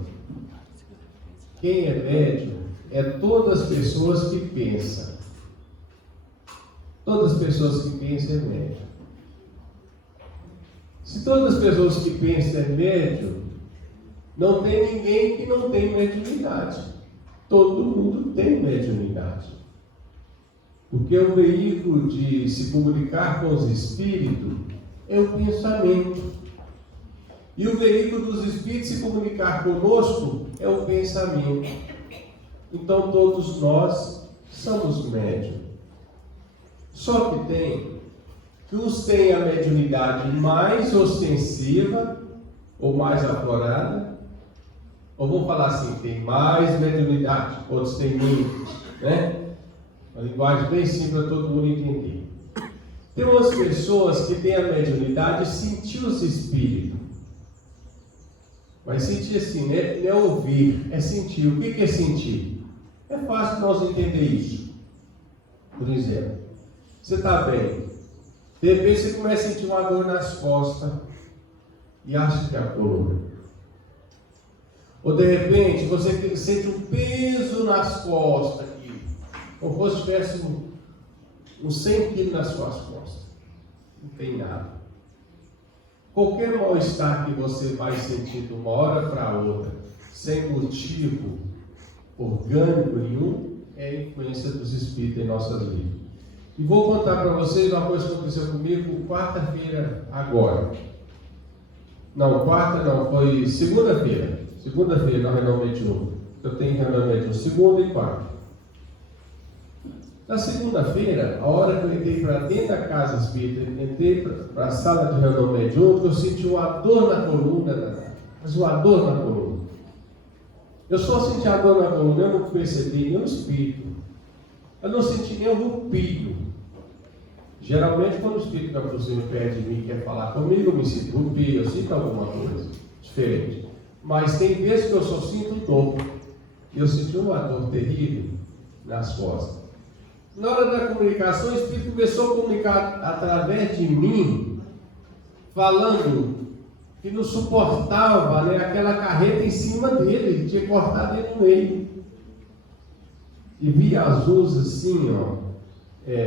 Quem é médium é todas as pessoas que pensam. Todas as pessoas que pensam é médium. Se todas as pessoas que pensam é médium, não tem ninguém que não tem mediunidade. Todo mundo tem mediunidade. Porque o veículo de se comunicar com os espíritos é o pensamento. E o veículo dos espíritos se comunicar conosco é o pensamento. Então todos nós somos médiuns. Só que uns têm a mediunidade mais ostensiva ou mais aflorada, ou vamos falar assim, tem mais mediunidade, outros têm menos, né? Uma linguagem bem simples para todo mundo entender. Tem umas pessoas que têm a mediunidade de sentir os espíritos. Mas sentir assim, não é ouvir, é sentir. O que é sentir? É fácil nós entender isso. Por exemplo, você está bem, de repente você começa a sentir uma dor nas costas e acha que é a coluna. Ou de repente você sente um peso nas costas aqui, como se tivesse uns 100 quilos nas suas costas. Não tem nada. Qualquer mal-estar que você vai sentir de uma hora para outra, sem motivo orgânico nenhum, é a influência dos espíritos em nossas vidas. E vou contar para vocês uma coisa que aconteceu comigo quarta-feira agora. Não, quarta não, foi segunda-feira. Segunda-feira, na reunião mediúnica. Eu tenho reunião mediúnica segunda e quarta. Na segunda-feira, a hora que eu entrei para dentro da casa espírita, entrei para a sala de reunião mediúnica, eu senti uma dor na coluna, mas uma dor na coluna. Eu só senti a dor na coluna, eu não percebi nenhum espírito. Eu não senti nenhum rupio. Geralmente, quando o espírito está por cima perto de mim e quer falar comigo, eu me sinto rupio, eu sinto alguma coisa diferente. Mas tem vezes que eu só sinto dor. E eu senti uma dor terrível nas costas. Na hora da comunicação, o Espírito começou a comunicar através de mim, falando que não suportava, né, aquela carreta em cima dele, tinha cortado ele no meio. E via as luzes assim,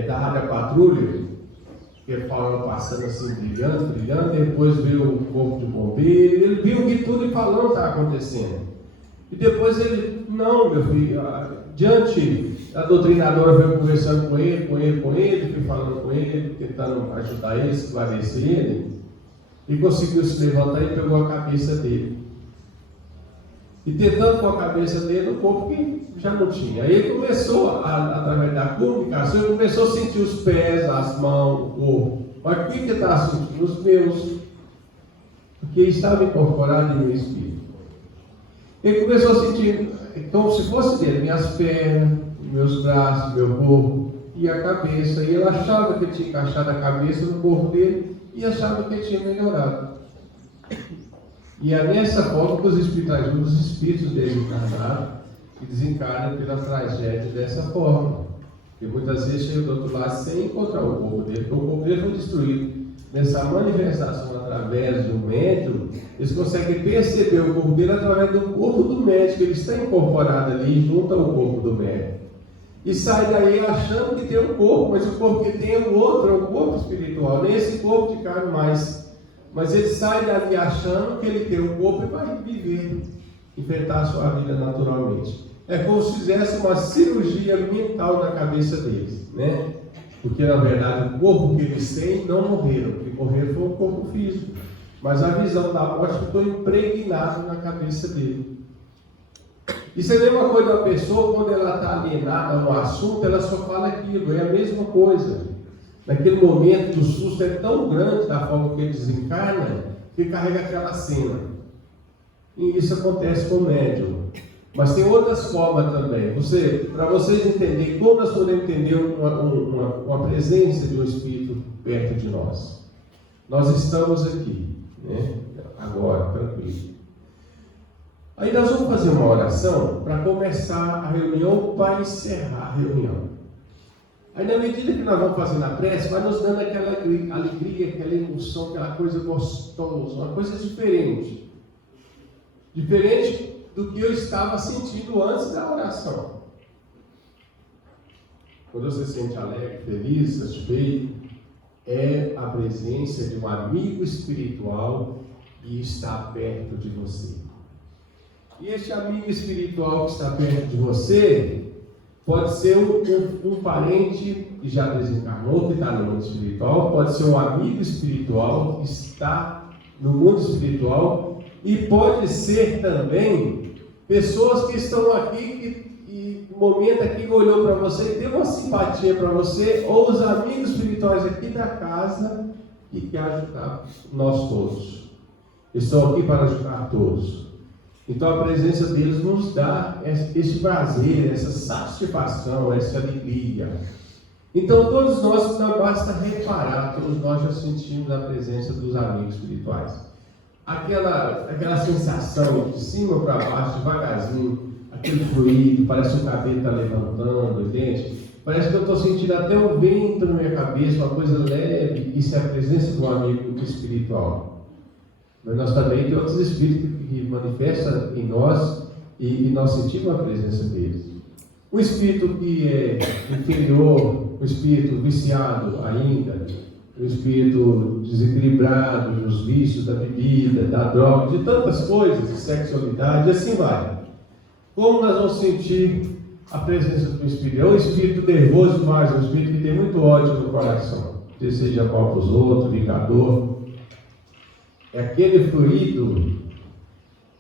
da Rádio Patrulha, que falava passando assim, brilhando, depois veio o corpo de bombeiro, ele viu que tudo e falando estava acontecendo. E depois ele, não, meu filho, diante, a doutrinadora veio conversando com ele, fui falando com ele, tentando ajudar ele, esclarecer ele, e conseguiu se levantar e pegou a cabeça dele. E tentando com a cabeça dele, o corpo que já não tinha. Aí ele começou, através da comunicação, ele começou a sentir os pés, as mãos, o corpo. Mas o que ele estava sentindo? Os meus. Porque ele estava incorporado em meu espírito. Ele começou a sentir, como se fosse dele, minhas pernas, meus braços, meu corpo e a cabeça. E ele achava que ele tinha encaixado a cabeça no corpo dele e achava que ele tinha melhorado. E é nessa forma que os espíritos ajudam os espíritos desencarnados que desencarnam pela tragédia dessa forma. E muitas vezes chegam do outro lado sem encontrar o corpo dele, porque o corpo dele foi destruído. Nessa manifestação através do médium, eles conseguem perceber o corpo dele através do corpo do médico. Ele está incorporado ali junto ao corpo do médico. E sai daí achando que tem um corpo, mas o corpo que tem é o outro, é o corpo espiritual, nem esse corpo de carne mais. Mas ele sai dali achando que ele tem um corpo e vai viver, enfrentar a sua vida naturalmente. É como se fizesse uma cirurgia mental na cabeça deles, né? Porque na verdade o corpo que eles têm não morreram, o que morreram foi o corpo físico, mas a visão da morte ficou impregnada na cabeça dele. Isso é a mesma coisa da pessoa quando ela está alienada no assunto, ela só fala aquilo, é a mesma coisa. Naquele momento o susto é tão grande da forma que ele desencarna, que carrega aquela cena. E isso acontece com o médium. Mas tem outras formas também. Para vocês entenderem como nós podemos entender uma presença de um Espírito perto de nós. Nós estamos aqui, né? Agora, tranquilo. Aí nós vamos fazer uma oração para começar a reunião, para encerrar a reunião. Aí na medida que nós vamos fazendo a prece, vai nos dando aquela alegria, aquela emoção, aquela coisa gostosa, uma coisa diferente. Diferente do que eu estava sentindo antes da oração. Quando você se sente alegre, feliz, satisfeito, é a presença de um amigo espiritual que está perto de você. E este amigo espiritual que está perto de você pode ser um parente que já desencarnou, que está no mundo espiritual, pode ser um amigo espiritual que está no mundo espiritual, e pode ser também pessoas que estão aqui, que no momento aqui olhou para você e deu uma simpatia para você, ou os amigos espirituais aqui da casa que querem ajudar nós todos. Estão aqui para ajudar todos. Então a presença deles nos dá esse prazer, essa satisfação, essa alegria. Então todos nós, não basta reparar, todos nós já sentimos a presença dos amigos espirituais. Aquela sensação de cima para baixo, devagarzinho, aquele fluido, parece que o cabelo está levantando, entende? Parece que eu estou sentindo até um vento na minha cabeça, uma coisa leve. Isso é a presença do amigo espiritual. Mas nós também temos outros espíritos que manifestam em nós e nós sentimos a presença deles. Um espírito que é inferior, um espírito viciado ainda, um espírito desequilibrado nos vícios da bebida, da droga, de tantas coisas, de sexualidade, e assim vai. Como nós vamos sentir a presença do espírito? É um espírito nervoso demais, um espírito que tem muito ódio no coração, deseja mal para os outros, vingador. É aquele fluido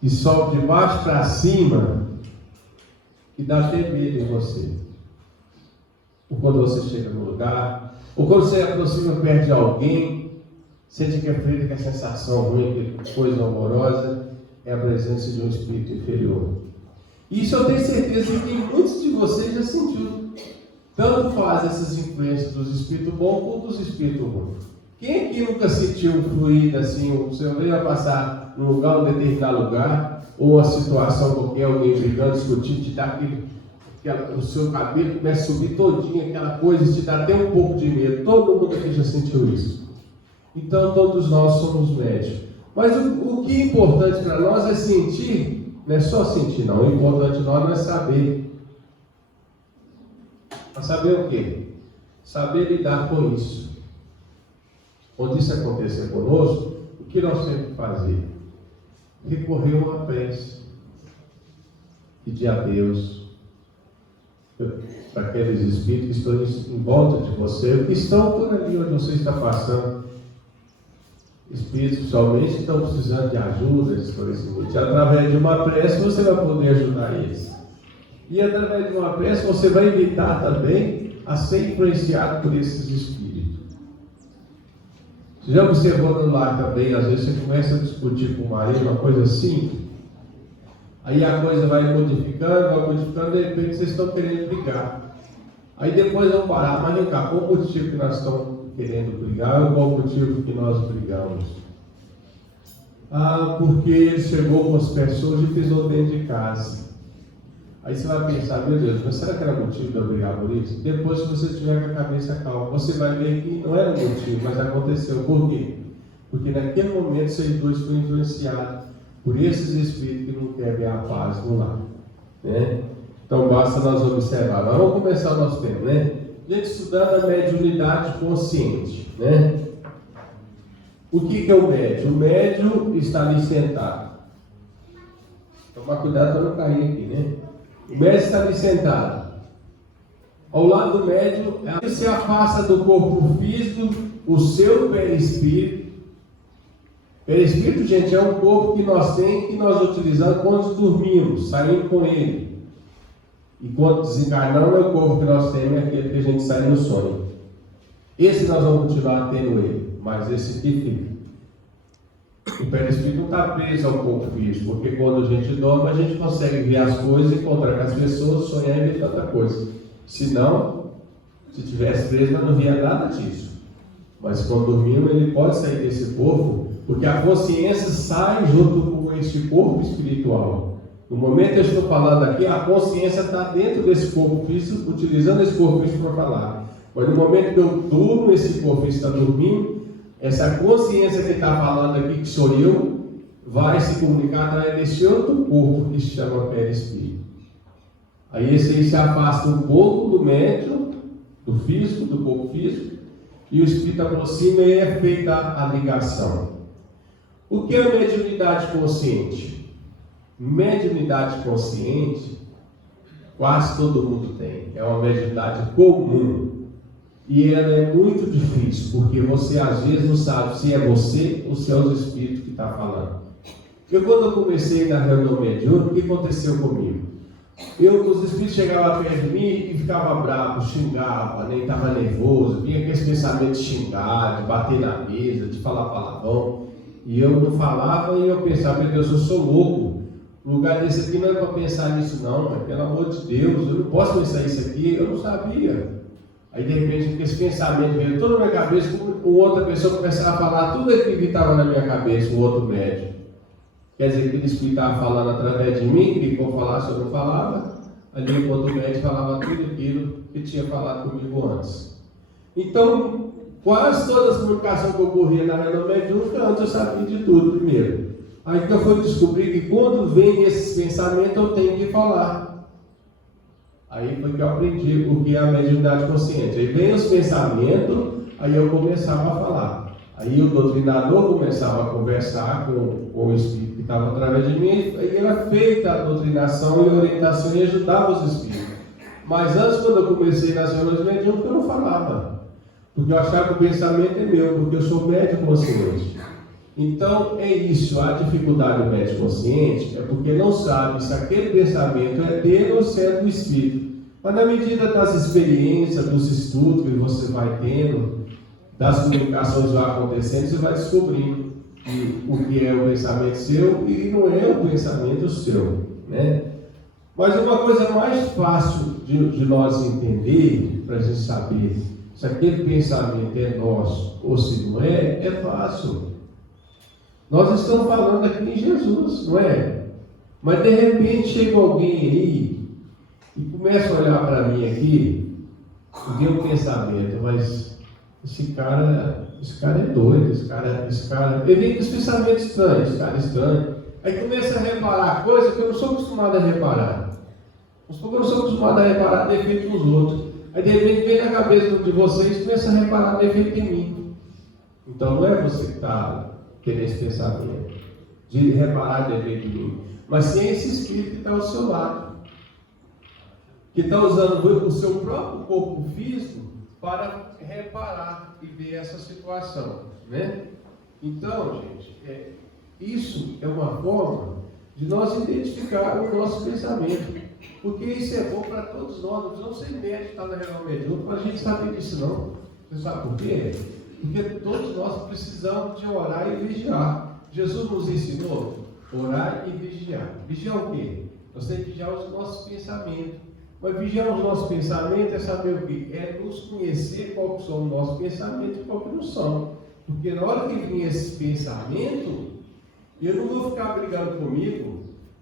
que sobe de baixo para cima, que dá até medo em você. Ou quando você chega no lugar, ou quando você aproxima perto de alguém, sente que é feito com a sensação ruim, que coisa horrorosa, é a presença de um espírito inferior. Isso eu tenho certeza que muitos de vocês já sentiu. Tanto faz essas influências dos espíritos bons como dos espíritos ruins. Quem aqui nunca sentiu um fluido assim, você vai passar num lugar, um determinado lugar, ou uma situação qualquer, alguém brigando, discutindo, te dá o seu cabelo começa a subir todinho, aquela coisa, te dá até um pouco de medo. Todo mundo aqui já sentiu isso. Então todos nós somos médicos. Mas o que é importante para nós é sentir, não é só sentir não, o importante nós é saber. Para saber o quê? Saber lidar com isso. Quando isso acontecer conosco, o que nós temos que fazer? Recorrer a uma prece, pedir a Deus para aqueles espíritos que estão em volta de você, que estão por ali onde você está passando. Espíritos que somente estão precisando de ajuda, de esclarecimento. Através de uma prece você vai poder ajudar eles. E através de uma prece você vai evitar também a ser influenciado por esses espíritos. Você já observou no lar também, às vezes você começa a discutir com o marido, uma coisa assim, aí a coisa vai modificando, de repente vocês estão querendo brigar. Aí depois vão parar, mas vem cá, qual o motivo que nós estamos querendo brigar ou qual o motivo que nós brigamos? Porque ele chegou com as pessoas e pisou dentro de casa. Aí você vai pensar, meu Deus, mas será que era motivo de eu brigar por isso? Depois, se você tiver com a cabeça calma, você vai ver que não era motivo, mas aconteceu. Por quê? Porque naquele momento vocês dois foram influenciados por esses espíritos que não querem a paz no lar, né? Então basta nós observar. Mas vamos começar o nosso tempo, né? A gente estudando a mediunidade consciente, né? O que é o médium? O médium está ali sentado. Tomar cuidado para não cair aqui, né? O médium está ali sentado. Ao lado do médium, ele se afasta do corpo físico, o seu perispírito. Perispírito, gente, é um corpo que nós temos, que nós utilizamos quando dormimos, saímos com ele. E quando desencarnamos, é o corpo que nós temos, é aquele que a gente sai no sonho. Esse nós vamos continuar tendo ele, mas esse aqui fica. O perispírito não está preso ao corpo físico, porque quando a gente dorme, a gente consegue ver as coisas, encontrar com as pessoas, sonhar e ver tanta coisa. Se não, se tivesse preso, nós não via nada disso. Mas quando dormimos, ele pode sair desse corpo, porque a consciência sai junto com esse corpo espiritual. No momento que eu estou falando aqui, a consciência está dentro desse corpo físico, utilizando esse corpo físico para falar. Mas no momento que eu durmo, esse corpo físico está dormindo, essa consciência que está falando aqui, que sou eu, vai se comunicar através desse outro corpo que se chama perispírito. Aí esse aí se afasta um pouco do médium, do físico, do corpo físico, e o espírito aproxima e é feita a ligação. O que é a mediunidade consciente? Mediunidade consciente, quase todo mundo tem. É uma mediunidade comum. E ela é muito difícil, porque você às vezes não sabe se é você ou se é os espíritos que estão falando. Quando eu comecei na reunião mediúnica, o que aconteceu comigo? Os espíritos chegavam perto de mim e ficava bravo, xingava, nem estava nervoso, vinha aqueles pensamentos de xingar, de bater na mesa, de falar palavrão. E eu não falava e eu pensava, meu Deus, eu sou louco. O lugar desse aqui não é para pensar nisso não, mas pelo amor de Deus, eu não posso pensar isso aqui, eu não sabia. Aí de repente esse pensamento veio todo na minha cabeça, com outra pessoa começava a falar tudo aquilo que estava na minha cabeça, o outro médico. Quer dizer, aquele espírito estava falando através de mim, que eu falasse eu não falava, ali o outro médico falava tudo aquilo que tinha falado comigo antes. Então, quase todas as comunicações que ocorriam na reunião mediúnica, antes eu sabia de tudo primeiro. Aí que eu fui descobrir que quando vem esses pensamentos eu tenho que falar. Aí foi que eu aprendi o que é a mediunidade consciente. Aí vem os pensamentos, aí eu começava a falar. Aí o doutrinador começava a conversar com o espírito que estava através de mim, e era feita a doutrinação e a orientação e ajudava os espíritos. Mas antes, quando eu comecei nas reuniões mediúnicas, eu não falava. Porque eu achava que o pensamento é meu, porque eu sou médium consciente. Então é isso, a dificuldade do médium consciente é porque não sabe se aquele pensamento é dele ou se é do espírito. Mas na medida das experiências, dos estudos que você vai tendo, das comunicações que vão acontecendo, você vai descobrindo o que é o pensamento seu e não é o pensamento seu, né? Mas uma coisa mais fácil de nós entender, para a gente saber se aquele pensamento é nosso ou se não é, é fácil. Nós estamos falando aqui em Jesus, não é? Mas de repente chega alguém aí e começa a olhar para mim aqui e vê um pensamento, mas esse cara é doido, esse cara, ele vem com os pensamentos estranhos, esse cara é estranho. Aí começa a reparar coisas que eu não sou acostumado a reparar. Eu não sou acostumado a reparar defeito nos outros. Aí de repente vem na cabeça de vocês e começa a reparar defeito em mim. Então não é você que está querendo esse pensamento de reparar defeito em mim, mas sim esse espírito que está ao seu lado, que está usando o seu próprio corpo físico para reparar e ver essa situação, né? Então, gente, isso é uma forma de nós identificar o nosso pensamento, porque isso é bom para todos nós. Não precisamos ser médicos, estar na reunião mediúnica para a gente saber disso não. Você sabe por quê? Porque todos nós precisamos de orar e vigiar. Jesus nos ensinou orar e vigiar. Vigiar o quê? Nós temos que vigiar os nossos pensamentos. Mas vigiar os nossos pensamentos é saber o quê? É nos conhecer qual que são os nossos pensamentos e qual que não são. Porque na hora que vir esse pensamento, eu não vou ficar brigando comigo,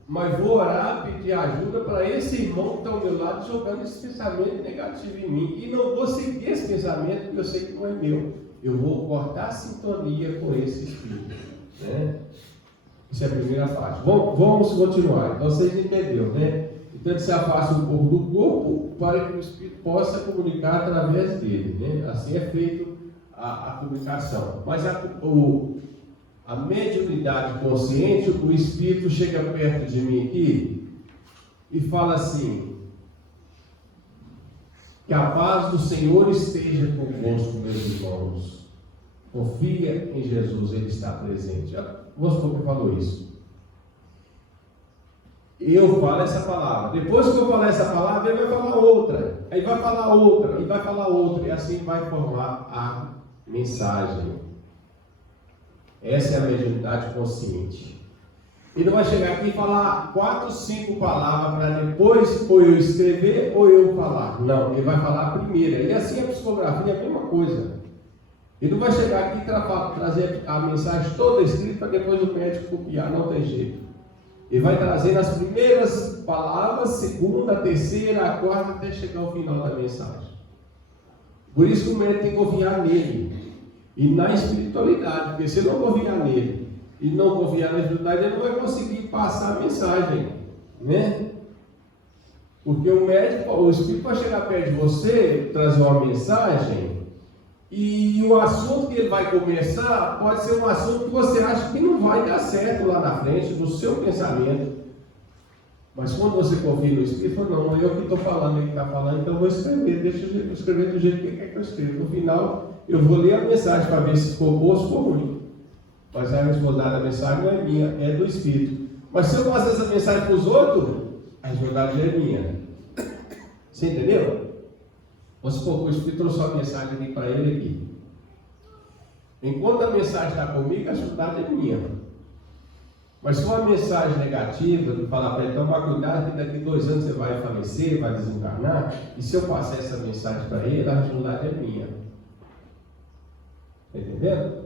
mas vou orar, pedir ajuda para esse irmão que está ao meu lado jogando esse pensamento negativo em mim. E não vou seguir esse pensamento porque eu sei que não é meu. Eu vou cortar a sintonia com esse espírito, né? Isso é a primeira parte. Vamos continuar. Então vocês entenderam, né? Então ele se afasta um pouco do corpo para que o espírito possa comunicar através dele, né? Assim é feito a comunicação. Mas a mediunidade consciente, o espírito chega perto de mim aqui e fala assim: que a paz do Senhor esteja convosco, meus irmãos. Confia em Jesus, Ele está presente. Vamos supor que falou isso. Eu falo essa palavra. Depois que eu falar essa palavra, ele vai falar outra. Aí vai falar outra, e vai falar outra. E assim vai formar a mensagem. Essa é a mediunidade consciente. Ele não vai chegar aqui e falar 4, 5 palavras para depois ou eu escrever ou eu falar. Não, ele vai falar a primeira. E assim a psicografia é a mesma coisa. Ele não vai chegar aqui e trazer a mensagem toda escrita para depois o médico copiar, não tem jeito. Ele vai trazer as primeiras palavras, segunda, terceira, a quarta, até chegar ao final da mensagem. Por isso que o médico tem que confiar nele e na espiritualidade, porque se não confiar nele e não confiar na espiritualidade, ele não vai conseguir passar a mensagem, né? Porque o médico, o espírito vai chegar perto de você, trazer uma mensagem, e o assunto que ele vai começar pode ser um assunto que você acha que não vai dar certo lá na frente, no seu pensamento. Mas quando você confia no Espírito, fala, não é eu que estou falando, ele está falando, então eu vou escrever, deixa eu escrever do jeito que ele quer que eu escreva. No final, eu vou ler a mensagem para ver se ficou boa ou se ficou ruim. Mas a responsabilidade da mensagem não é minha, é do Espírito. Mas se eu passar essa mensagem para os outros, a responsabilidade é minha. Você entendeu? Vamos supor que o Espírito trouxe uma mensagem aqui para ele aqui. Enquanto a mensagem está comigo, a responsabilidade é minha. Mas se uma mensagem negativa, de falar para ele, tomar cuidado que daqui 2 anos você vai falecer, vai desencarnar, e se eu passar essa mensagem para ele, a responsabilidade é minha. Está entendendo?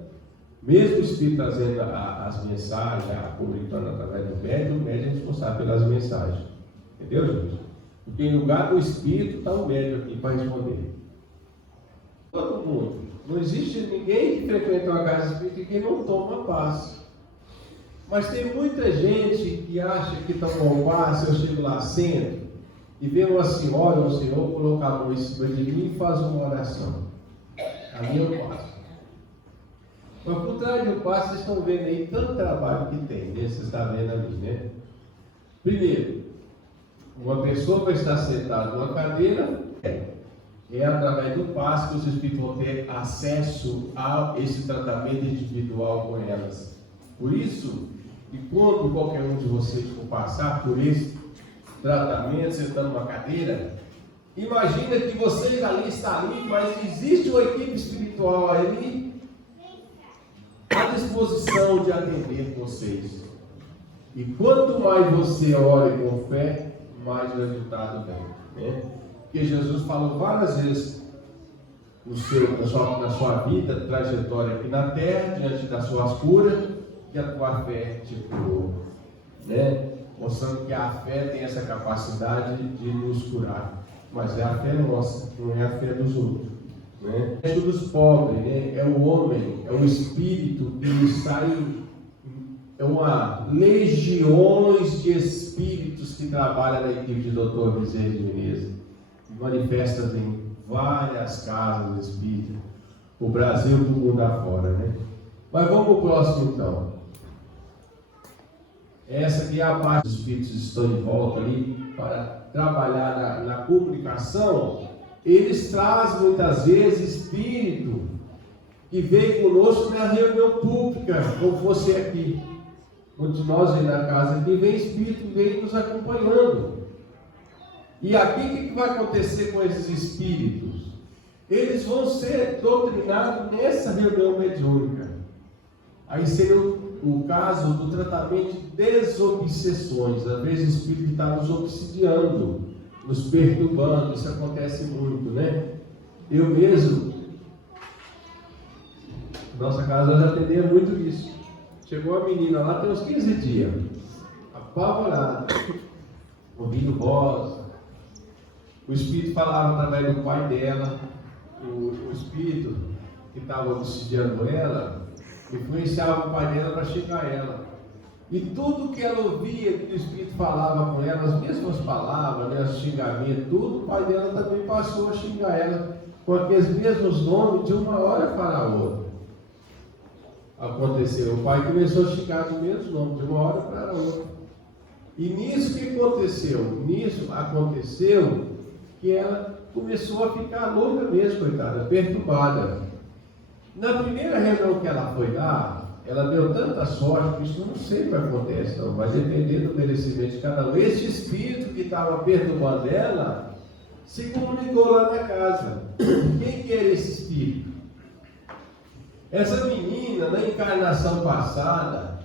Mesmo o Espírito trazendo as mensagens, publicando através do médium é responsável pelas mensagens. Entendeu, gente? Porque em lugar do Espírito está o médium aqui para responder. Todo mundo. Não existe ninguém que frequenta uma casa espírita que não toma passe. Mas tem muita gente que acha que tomou um passe, eu chego lá, sento, e vê uma senhora ou um senhor colocar a mão em cima de mim e faz uma oração. Ali eu passo. Mas por trás do passe, vocês estão vendo aí tanto trabalho que tem, né? Vocês estão vendo ali, né? Primeiro, uma pessoa vai estar sentada numa cadeira, é através do passe que os espíritos vão ter acesso a esse tratamento individual com elas. Por isso, que quando qualquer um de vocês for passar por esse tratamento, sentando numa cadeira, imagina que vocês ali estão ali, mas existe uma equipe espiritual ali à disposição de atender vocês. E quanto mais você ora com fé, mais o resultado vem, né? Porque Jesus falou várias vezes na sua vida, trajetória aqui na terra, diante das suas curas, que a tua fé te curou, né? Mostrando que a fé tem essa capacidade de nos curar, mas é a fé nossa, não é a fé dos outros, né? É dos pobres, né? É o homem, é o espírito que sai. É uma legiões de espíritos que trabalham na equipe de Dr. Bezerra de Menezes, que manifestam em várias casas espíritas, o Brasil e o mundo afora, né? Mas vamos para o próximo então. Essa aqui é a parte dos espíritos que estão de volta ali para trabalhar na comunicação. Eles trazem muitas vezes espírito que vem conosco na reunião pública, como você aqui. Muitos de nós aí na casa aqui, vem espírito que vem nos acompanhando. E aqui o que vai acontecer com esses espíritos? Eles vão ser doutrinados nessa reunião mediúnica. Aí seria o caso do tratamento de desobsessões. Às vezes o espírito está nos obsidiando, nos perturbando. Isso acontece muito, né? Eu mesmo, nossa casa já atendeu muito isso. Chegou a menina lá, tem uns 15 dias, apavorada, ouvindo voz. O espírito falava através do pai dela, o espírito que estava obsidiando ela, influenciava o pai dela para xingar ela. E tudo que ela ouvia, que o espírito falava com ela, as mesmas palavras, né, os xingamentos, tudo, o pai dela também passou a xingar ela com aqueles mesmos nomes de uma hora para a outra. Aconteceu, o pai começou a xingar do mesmo nome, de uma hora para a outra. E nisso que aconteceu? Nisso aconteceu que ela começou a ficar louca mesmo, coitada, perturbada. Na primeira reunião que ela foi lá, ela deu tanta sorte que isso não sempre acontece, não, vai depender do merecimento de cada um. Esse espírito que estava perturbando ela se comunicou lá na casa. Quem que era esse espírito? Essa menina, na encarnação passada,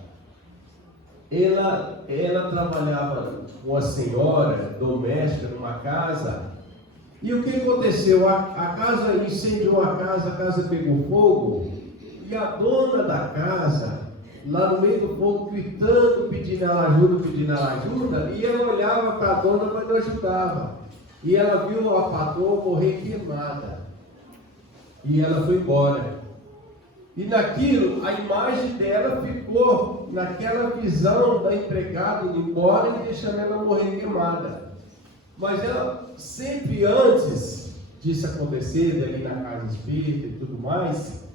ela trabalhava com a senhora doméstica numa casa. E o que aconteceu? A casa incendiou a casa pegou fogo. E a dona da casa, lá no meio do fogo, gritando, pedindo ela ajuda, e ela olhava para a dona, mas não ajudava. E ela viu a patroa morrer queimada. E ela foi embora. E naquilo, a imagem dela ficou naquela visão da empregada indo embora e deixando ela morrer queimada. Mas ela, sempre antes disso acontecer, ali na casa espírita e tudo mais,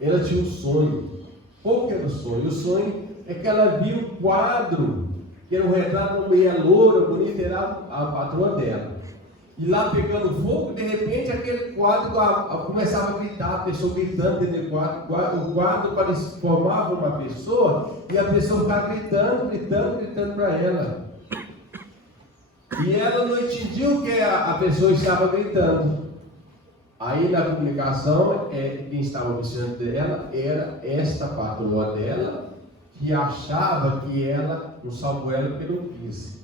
ela tinha um sonho. Qual que era o sonho? O sonho é que ela viu um quadro, que era um retrato de uma mulher loura, bonita, era a patroa dela. E lá pegando fogo, de repente aquele quadro começava a gritar, a pessoa gritando dentro do quadro. O quadro formava uma pessoa e a pessoa ficava gritando para ela. E ela não entendia o que a pessoa estava gritando. Aí na comunicação, quem estava observando dela era esta patroa dela, que achava que ela não salvou ela pelo quis.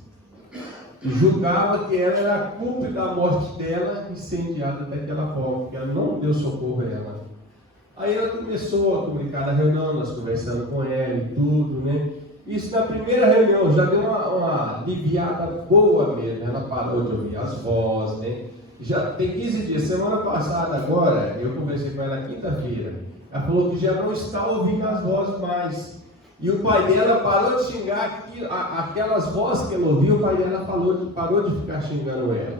E julgava que ela era a culpa da morte dela incendiada daquela forma, porque ela não deu socorro a ela. Aí ela começou a comunicar na reunião, nós conversando com ela e tudo, né? Isso na primeira reunião já deu uma aliviada boa mesmo, ela parou de ouvir as vozes, né? Já tem 15 dias, semana passada agora, eu conversei com ela quinta-feira. Ela falou que já não está ouvindo as vozes mais. E o pai dela parou de xingar aquelas vozes que ela ouviu, o pai dela parou de ficar xingando ela.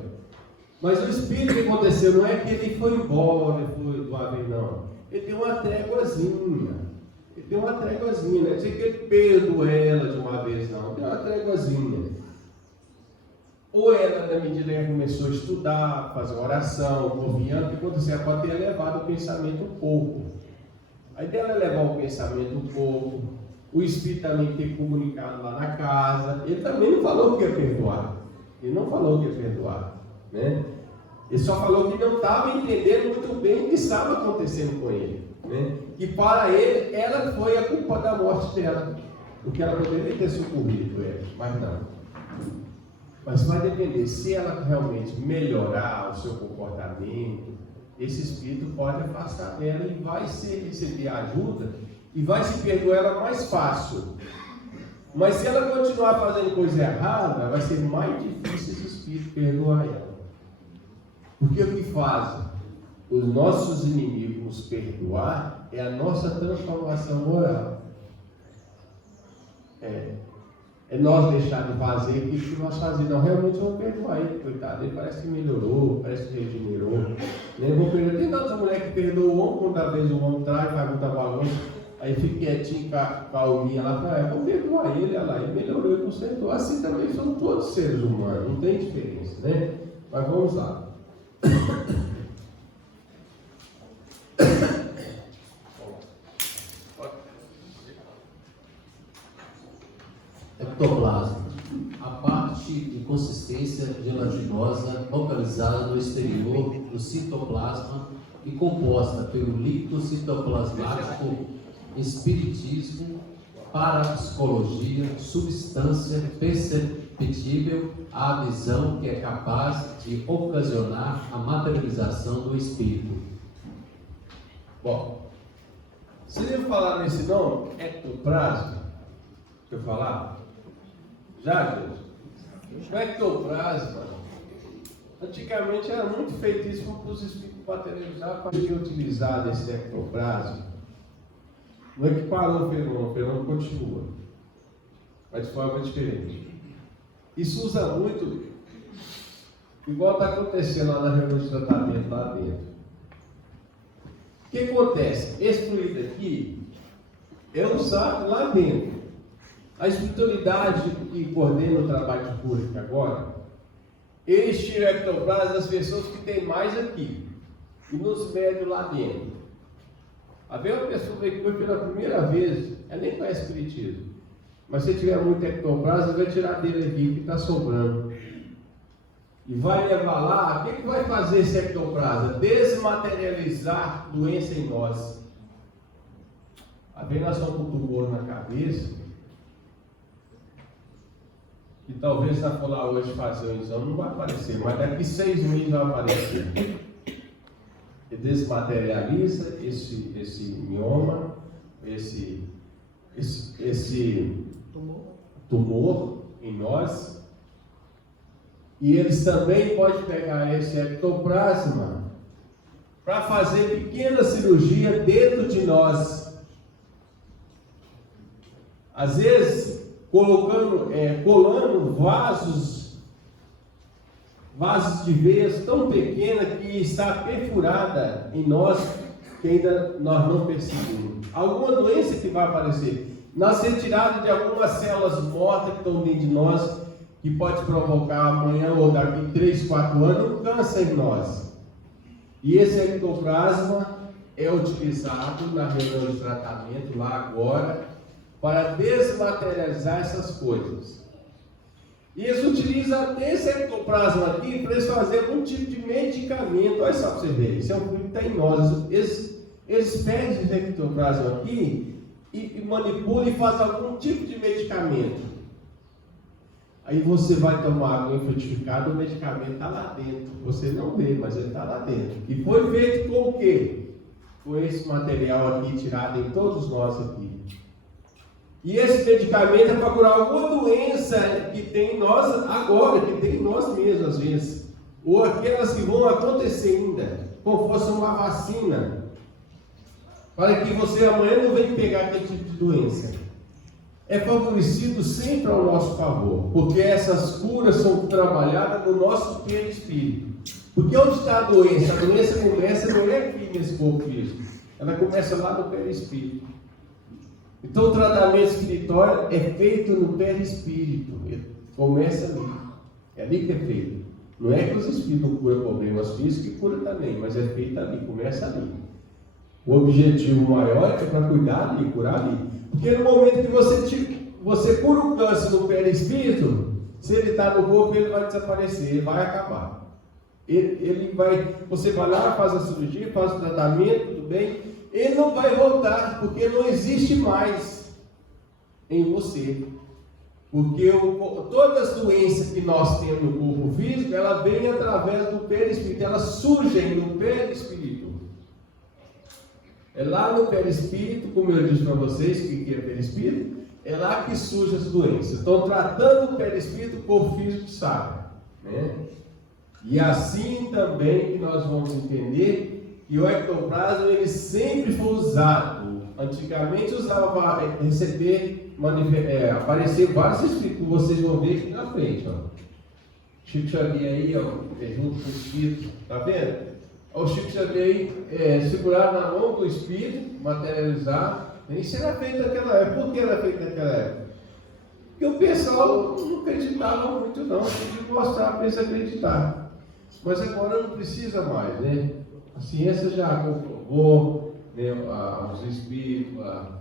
Mas o espírito que aconteceu não é que ele foi embora, foi de uma vez, não. Ele deu uma tréguazinha. Não é dizer que ele perdoou ela de uma vez, não. Deu uma tréguazinha. Ou ela, na medida que ela começou a estudar, fazer oração, confiando, o que aconteceu? Ela pode ter elevado o pensamento um pouco. Aí dela elevar o pensamento um pouco, o Espírito também ter comunicado lá na casa. Ele também não falou que ia perdoar. Né? Ele só falou que não estava entendendo muito bem o que estava acontecendo com ele. Né? E para ele, ela foi a culpa da morte dela. Porque ela poderia ter socorrido ele, mas não. Mas vai depender, se ela realmente melhorar o seu comportamento, esse espírito pode afastar dela e vai receber ajuda e vai se perdoar ela mais fácil. Mas se ela continuar fazendo coisa errada, vai ser mais difícil esse espírito perdoar ela. Porque o que fazem os nossos inimigos nos perdoar é a nossa transformação moral. É nós deixar de fazer aquilo que nós fazemos. Não, realmente vamos perdoar ele, coitado. Ele parece que melhorou, parece que regenerou. Nem vou perdoar. Tem tanta mulher que perdoa o homem, quando às vezes o homem traz, faz muita bagunça, aí fica quietinho com a alminha lá, fala, vou perdoar ele, olha lá, ele melhorou e consertou. Assim também são todos seres humanos, não tem diferença, né? Mas vamos lá. Ectoplasma, a parte de consistência gelatinosa localizada no exterior do citoplasma e composta pelo líquido citoplasmático, espiritismo, parapsicologia, substância perceptível à visão que é capaz de ocasionar a materialização do espírito. Bom, vocês iam falar nesse nome? Ectoplasma? Deixa eu falar? Já, gente? O ectoplasma, antigamente era muito feitiço para os espíritos materializados para ser utilizado esse ectoplasma. Não é que parou o fenômeno continua, mas de forma diferente. Isso usa muito, igual está acontecendo lá na reunião de tratamento lá dentro. O que acontece? Esse fluido aqui é usado lá dentro. A espiritualidade que coordena o trabalho de cura aqui agora, eles tiram ectoplasma das pessoas que tem mais aqui e nos mede lá dentro. A ver uma pessoa que foi pela primeira vez, ela nem conhece espiritismo, mas se tiver muito ectoplasma, vai tirar dele aqui que está sobrando. E vai levar lá, o que vai fazer esse ectoplasma? Desmaterializar doença em nós. A ver, nós estamos com um tumor na cabeça, que talvez na for lá hoje fazer um exame, não vai aparecer, mas daqui 6 meses vai aparecer. E desmaterializa esse mioma, esse tumor em nós. E eles também podem pegar esse ectoplasma para fazer pequena cirurgia dentro de nós. Às vezes, colando vasos de veias tão pequena que está perfurada em nós, que ainda nós não percebemos. Alguma doença que vai aparecer, nas retiradas de algumas células mortas que estão dentro de nós, que pode provocar amanhã ou daqui 3, 4 anos um câncer em nós. E esse ectoplasma é utilizado na reunião de tratamento lá agora para desmaterializar essas coisas. E eles utilizam esse ectoplasma aqui para eles fazerem algum tipo de medicamento. Olha só para você ver, isso é um fluido que está em nós. Eles pegam esse ectoplasma aqui e manipulam e fazem algum tipo de medicamento. Aí você vai tomar água frutificada, o medicamento está lá dentro. Você não vê, mas ele está lá dentro. E foi feito com o quê? Com esse material aqui tirado em todos nós aqui. E esse medicamento é para curar alguma doença que tem em nós agora, que tem em nós mesmos às vezes. Ou aquelas que vão acontecer ainda, como fosse uma vacina. Para que você amanhã não venha pegar aquele tipo de doença. É favorecido sempre ao nosso favor, porque essas curas são trabalhadas no nosso perispírito. Porque onde está a doença? A doença começa não é aqui nesse corpo físico, ela começa lá no perispírito. Então o tratamento espiritual é feito no perispírito, começa ali, é ali que é feito. Não é que os espíritos não curam problemas físicos, que cura também, mas é feito ali, começa ali. O objetivo maior é para cuidar ali, curar ali. Porque no momento que você cura o câncer no perispírito, se ele está no corpo, ele vai desaparecer, ele vai acabar. Você vai lá, faz a cirurgia, faz o tratamento, tudo bem, ele não vai voltar, porque não existe mais em você. Porque todas as doenças que nós temos no corpo físico, ela vem através do perispírito, elas surgem no perispírito. É lá no perispírito, como eu disse para vocês, o que é perispírito? É lá que surgem as doenças. Então, tratando o perispírito, o corpo físico sabe. Né? E assim também que nós vamos entender que o ectoplasma ele sempre foi usado. Antigamente usava para receber, aparecer vários espíritos, vocês vão ver aqui na frente. Ó. Chico Xavier aí, ó, junto com o espírito, tá vendo? O Chico Xavier aí segurar na mão do espírito, materializar. Isso era feito naquela época. Por que era feito naquela época? Porque o pessoal não acreditava muito não, tinha que mostrar para eles acreditar. Mas agora não precisa mais, né? A ciência já comprovou, né, os espíritos, a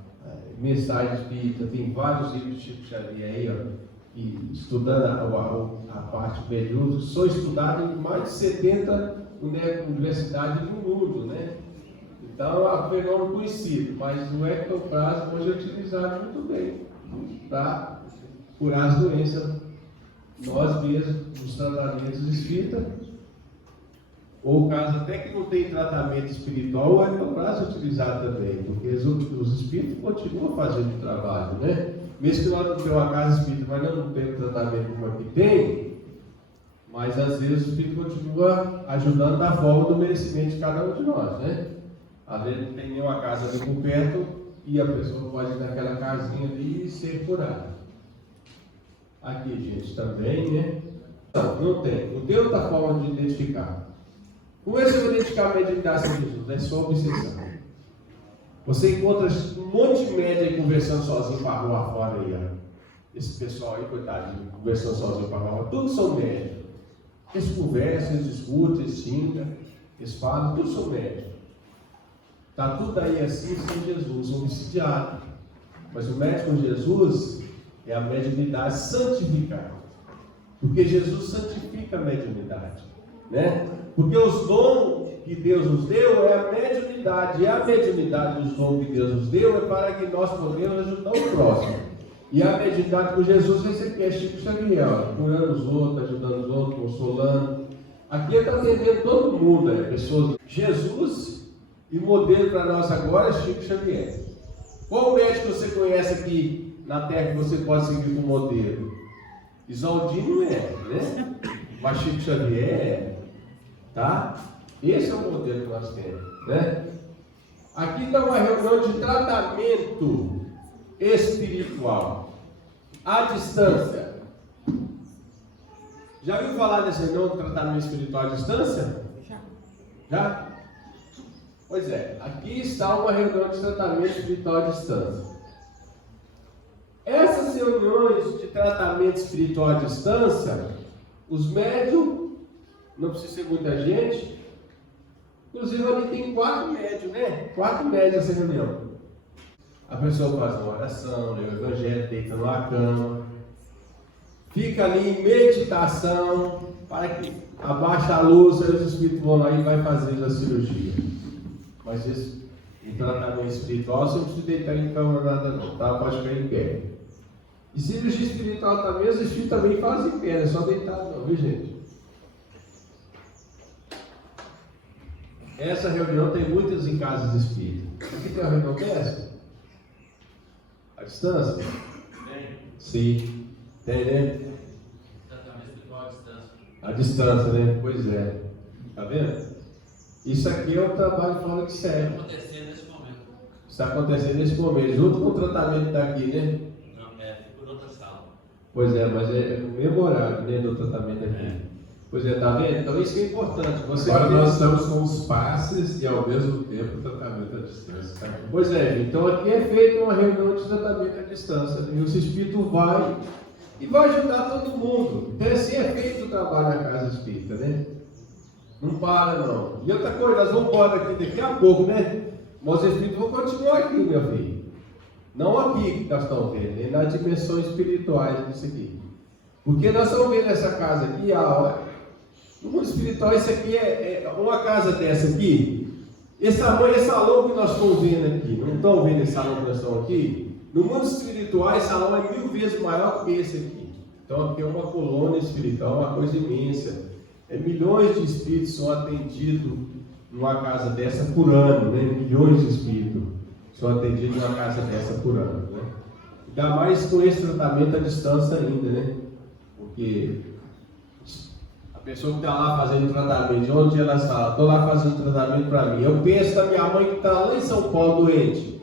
mensagem espírita, tem vários livros de Chico Xavier aí, ó, e estudando a parte mediúnica, são estudados em mais de 70 universidades do mundo, né? Então é um fenômeno conhecido, mas o ectoplasma hoje é utilizado muito bem para curar as doenças, nós mesmos, nos tratamentos espíritas, ou caso até que não tem tratamento espiritual, o ectoplasma é utilizado também, porque os espíritos continuam fazendo o trabalho, né? Mesmo que nós não tenhamos uma casa espírita, mas não temos tratamento como aqui tem, mas às vezes o espírito continua ajudando da forma do merecimento de cada um de nós, né? Às vezes não tem nenhuma casa ali por perto e a pessoa pode ir naquela casinha ali e ser curada. Aqui, gente, também, né? Não tem. Não tem outra forma de identificar. Como é seu identificamento de graça de Jesus? É só obsessão. Você encontra um monte de média aí conversando sozinho para a rua fora aí, ó. Esse pessoal aí, coitado, conversou sozinho para falar, todos são médicos. Eles conversam, eles discutem, eles xingam, eles falam, todos são médicos. Está tudo aí assim sem Jesus, obsidiado. Mas o médico com Jesus é a mediunidade santificada. Porque Jesus santifica a mediunidade. Né? Porque os dons que Deus nos deu é a mediunidade. E a mediunidade dos dons que Deus nos deu é para que nós podemos ajudar o próximo. E a mediunidade com Jesus é Chico Xavier, curando os outros, ajudando os outros, consolando. Aqui está atendendo todo mundo, pessoas. Jesus e o modelo para nós agora é Chico Xavier. Qual médico você conhece aqui na Terra que você pode seguir como modelo? Isaldino é, né? Mas Chico Xavier é, tá? Esse é o modelo que nós temos, né? Aqui está uma reunião de tratamento espiritual à distância. Já ouviu falar desse reunião de tratamento espiritual à distância? Já? Pois é, aqui está uma reunião de tratamento espiritual à distância. Essas reuniões de tratamento espiritual à distância, os médios, não precisa ser muita gente, inclusive ali tem 4 médios, né? 4 médios essa reunião. A pessoa faz uma oração, lê o evangelho, deita numa cama, fica ali em meditação, para que abaixa a luz, aí os espíritos vão lá e vai fazer a cirurgia. Mas esse, em tratamento espiritual, você não precisa deitar em cama nada não, tá? Pode ficar em pé. E cirurgia espiritual também, os espíritos também fazem em pé, não é só deitado não, viu gente? Essa reunião tem muitas em casas espíritas. Aqui tem uma reunião dessa? A distância? Tem. Sim. Tem, né? Tratamento espiritual à distância. A distância, né? Pois é. Tá vendo? Isso aqui é o trabalho fora de série. Está acontecendo nesse momento. Está acontecendo nesse momento, junto com o tratamento daqui, né? Não, por outra sala. Pois é, mas é no mesmo horário, né, do tratamento aqui. Pois é, tá vendo? Então isso que é importante. Você Agora nós estamos com os passes e ao mesmo tempo o tratamento à distância. Tá? Pois é, então aqui é feita uma reunião de tratamento à distância. E o espírito vai e vai ajudar todo mundo. Então assim é feito o trabalho na casa espírita, né? Não para não. E outra coisa, nós vamos embora aqui daqui a pouco, né? Mas os espíritos vão continuar aqui, meu filho. Não aqui que nós estamos vendo, nem nas dimensões espirituais disso aqui. Porque nós estamos vendo essa casa aqui, no mundo espiritual, isso aqui é uma casa dessa aqui. Esse tamanho é salão que nós estamos vendo aqui. Não estão vendo esse salão que nós estamos aqui? No mundo espiritual, esse salão é 1000 vezes maior que esse aqui. Então aqui é uma colônia espiritual, uma coisa imensa. Milhões de espíritos são atendidos numa casa dessa por ano, né? Milhões de espíritos são atendidos numa casa dessa por ano, né? Ainda mais com esse tratamento à distância ainda, né? Porque a pessoa que está lá fazendo tratamento, de onde ela está? Estou lá fazendo tratamento para mim. Eu penso na minha mãe que está lá em São Paulo doente.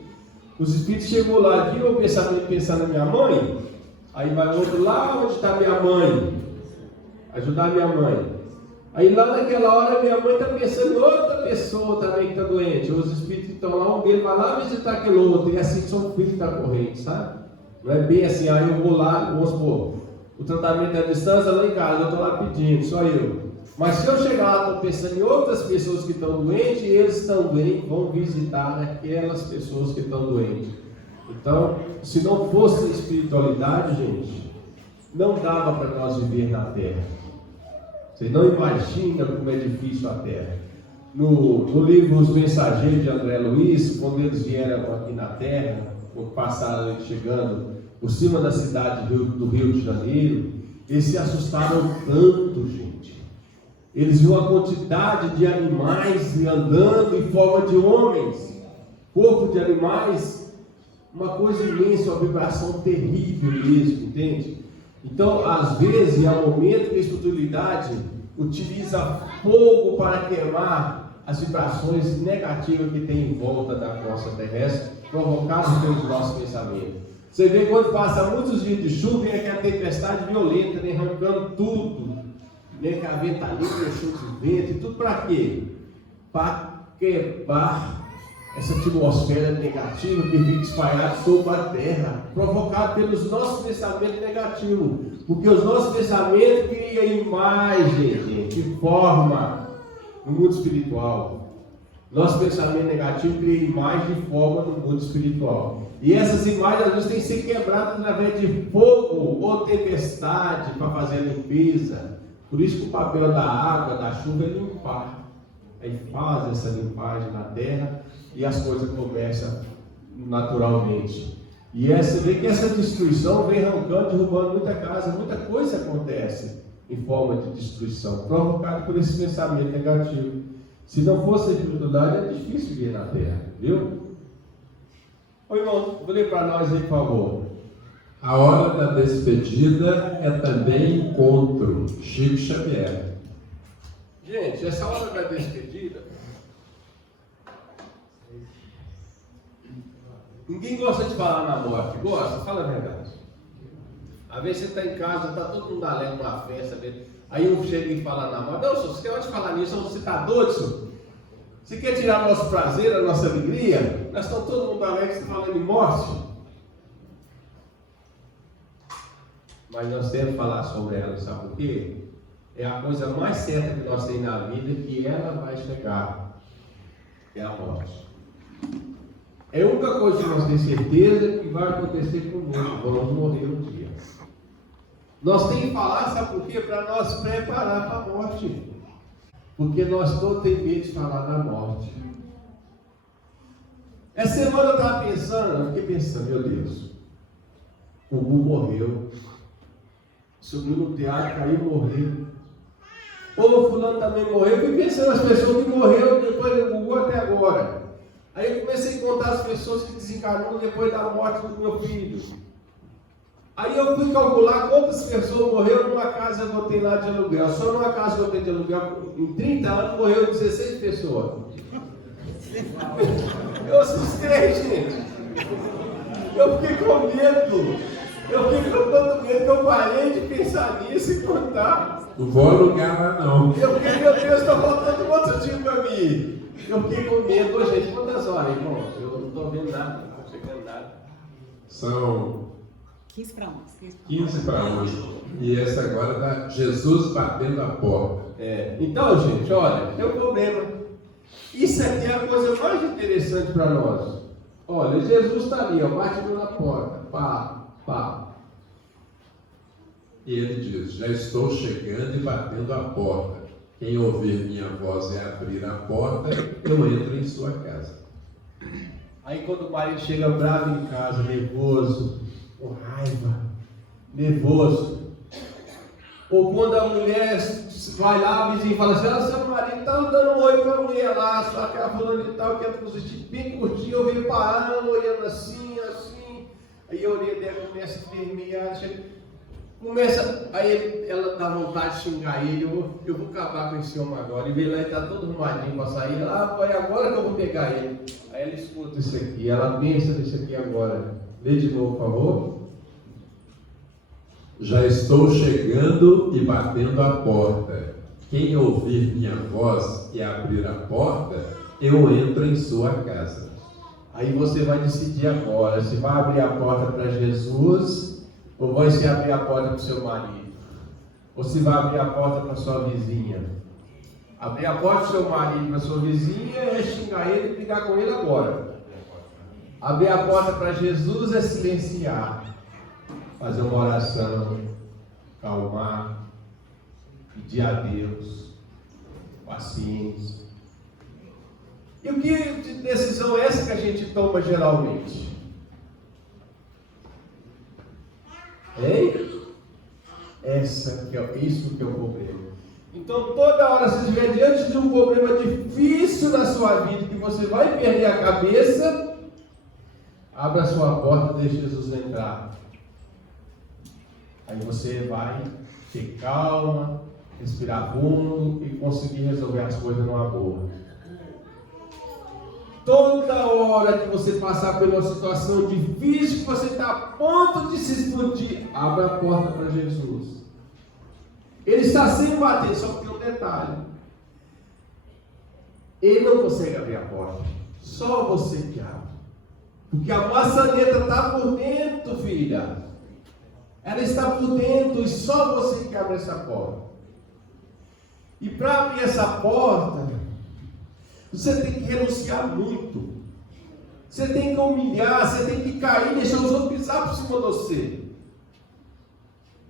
Os espíritos chegou lá aqui, eu pensar na minha mãe. Aí vai o outro lá, onde está minha mãe? Ajudar minha mãe. Aí lá naquela hora minha mãe está pensando em outra pessoa também que está doente. Os espíritos que estão lá, um deles vai lá visitar aquele outro. E assim são filhos da corrente, sabe? Não é bem assim, aí eu vou lá, vamos supor, o tratamento é à distância lá em casa, eu estou lá pedindo, só eu. Mas se eu chegar lá, estou pensando em outras pessoas que estão doentes, e eles também vão visitar aquelas pessoas que estão doentes. Então, se não fosse espiritualidade, gente, não dava para nós viver na Terra. Vocês não imaginam como é difícil a Terra. No livro Os Mensageiros de André Luiz, quando eles vieram aqui na Terra, passaram chegando por cima da cidade do Rio de Janeiro, eles se assustaram tanto, gente. Eles viram a quantidade de animais andando em forma de homens, corpo de animais, uma coisa imensa, uma vibração terrível mesmo, entende? Então, às vezes, há momento que a espiritualidade utiliza fogo para queimar as vibrações negativas que tem em volta da costa terrestre, provocadas pelos nossos pensamentos. Você vê quando passa muitos dias de chuva, vem aquela tempestade violenta, né, arrancando tudo, né, com a ventania, chuva de vento, e tudo para quê? Para quebrar essa atmosfera negativa que fica espalhada sobre a terra, provocada pelos nossos pensamentos negativos. Porque os nossos pensamentos criam imagem, gente, de forma no mundo espiritual. Nosso pensamento negativo cria imagem de forma no mundo espiritual. E essas imagens às vezes têm que ser quebradas através de fogo ou tempestade para fazer a limpeza. Por isso que o papel da água, da chuva é limpar. Aí faz essa limpagem na terra e as coisas começam naturalmente. E você vê que essa destruição vem arrancando, derrubando muita casa, muita coisa acontece em forma de destruição, provocada por esse pensamento negativo. Se não fosse a espiritualidade, é difícil viver na terra, viu? Ô irmão, vou ler para nós aí, por favor. A hora da despedida é também encontro. Chico Xavier. Gente, essa hora da despedida, ninguém gosta de falar na morte. Gosta? Fala a verdade. Às vezes você está em casa, está todo mundo alegre numa festa dele. Aí um chega e fala na morte. Não, senhor, você quer falar nisso? Você está doido, senhor? Você quer tirar nosso prazer, a nossa alegria? Nós estamos todo mundo alegre, você falando em morte. Mas nós temos que falar sobre ela, sabe por quê? É a coisa mais certa que nós temos na vida, que ela vai chegar. É a morte. É a única coisa que nós temos certeza que vai acontecer conosco. Vamos morrer um dia. Nós temos que falar, sabe por quê? Para nós preparar para a morte. Porque nós todos temos medo de falar da morte. Essa semana eu estava pensando, eu fiquei pensando, meu Deus, o Gugu morreu, subiu no teatro, caiu e morreu. Ou o fulano também morreu. Eu fui pensando nas pessoas que morreram depois do Gugu até agora. Aí eu comecei a contar as pessoas que desencarnaram depois da morte do meu filho. Aí eu fui calcular quantas pessoas morreram numa casa que eu tenho lá de aluguel. Só numa casa que eu tenho de aluguel, em 30 anos, morreu 16 pessoas. Eu assustei, gente. Eu fiquei com medo. Eu fiquei com tanto medo que eu parei de pensar nisso e contar. Não vou alugar lá não. Eu fiquei, meu Deus, está faltando outro dia para mim. Eu fiquei com medo. Ô, gente, quantas horas, irmão? Eu não estou vendo nada, não estou chegando nada. São 15 para 11. 15 para 11. E essa agora está Jesus batendo a porta. Então, gente, olha, tem um problema. Isso aqui é a coisa mais interessante para nós. Olha, Jesus está ali, ó, batendo na porta. Pá, pá. E ele diz: já estou chegando e batendo a porta. Quem ouvir minha voz e abrir a porta, eu entro em sua casa. Aí quando o marido chega bravo em casa, nervoso, com raiva, nervoso. Ou quando a mulher vai lá, a vizinha fala assim: seu marido está dando um oi para a mulher lá, só que a fulana e tal, que é positivo, bem curtinho, eu venho parando, olhando assim, assim. Aí a orelha dela começa a vermelhar, aí ela dá vontade de xingar ele. Eu vou acabar com esse homem agora. E vê lá, ele está todo arrumadinho para sair. Ela, é agora que eu vou pegar ele. Aí ela escuta isso aqui, ela pensa nisso aqui agora. Lê de novo, por favor. Já estou chegando e batendo a porta. Quem ouvir minha voz e abrir a porta, eu entro em sua casa. Aí você vai decidir agora, se vai abrir a porta para Jesus, ou vai se abrir a porta para o seu marido, ou se vai abrir a porta para sua vizinha. Abrir a porta para o seu marido, para sua vizinha, é xingar ele e brigar com ele agora. Abrir a porta para Jesus é silenciar, fazer uma oração, calmar, pedir a Deus, paciência. E o que de decisão é essa que a gente toma geralmente? Hein? Isso que é o problema. Então, toda hora que você estiver diante de um problema difícil na sua vida, que você vai perder a cabeça, abra a sua porta e deixe Jesus entrar. Aí você vai ter calma, respirar fundo e conseguir resolver as coisas numa boa. Toda hora que você passar por uma situação difícil, que você está a ponto de se explodir, abra a porta para Jesus. Ele está sem bater, só que tem um detalhe. Ele não consegue abrir a porta Só você que abre. Porque a maçaneta está por dentro, filha. Ela está por dentro e só você que abre essa porta. E para abrir essa porta, você tem que renunciar muito. Você tem que humilhar, você tem que cair, deixar os outros pisar por cima de você.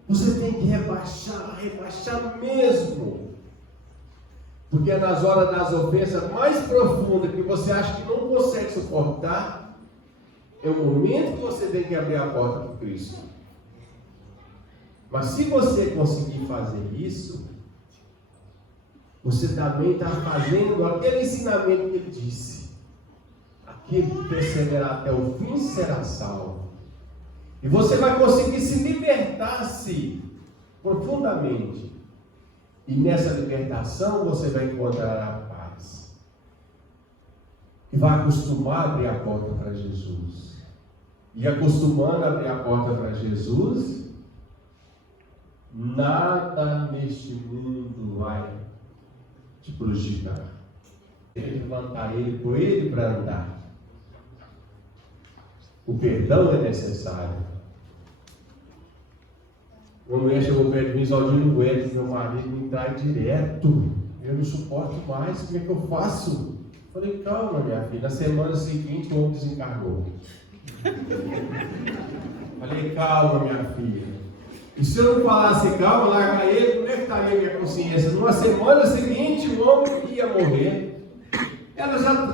Você tem que rebaixar mesmo. Porque é nas horas das ofensas mais profundas que você acha que não consegue suportar, é o momento que você tem que abrir a porta para Cristo. Mas se você conseguir fazer isso, você também está fazendo aquele ensinamento que ele disse. Aquele que perseverar até o fim será salvo. E você vai conseguir se libertar-se profundamente. E nessa libertação você vai encontrar a paz. E vai acostumar a abrir a porta para Jesus. E acostumando a abrir a porta para Jesus, nada neste mundo vai te prejudicar. Levantar ele com ele para andar. O perdão é necessário. Uma mulher chegou perto de mim, Zaldino Guedes, meu marido me trai direto. Eu não suporto mais, como é que eu faço? Falei, calma, minha filha. Na semana seguinte, o homem desencarnou. Falei, calma, minha filha. E se eu não falasse calma, largar ele, como é que estaria a minha consciência? Numa semana seguinte, o homem ia morrer. Ela já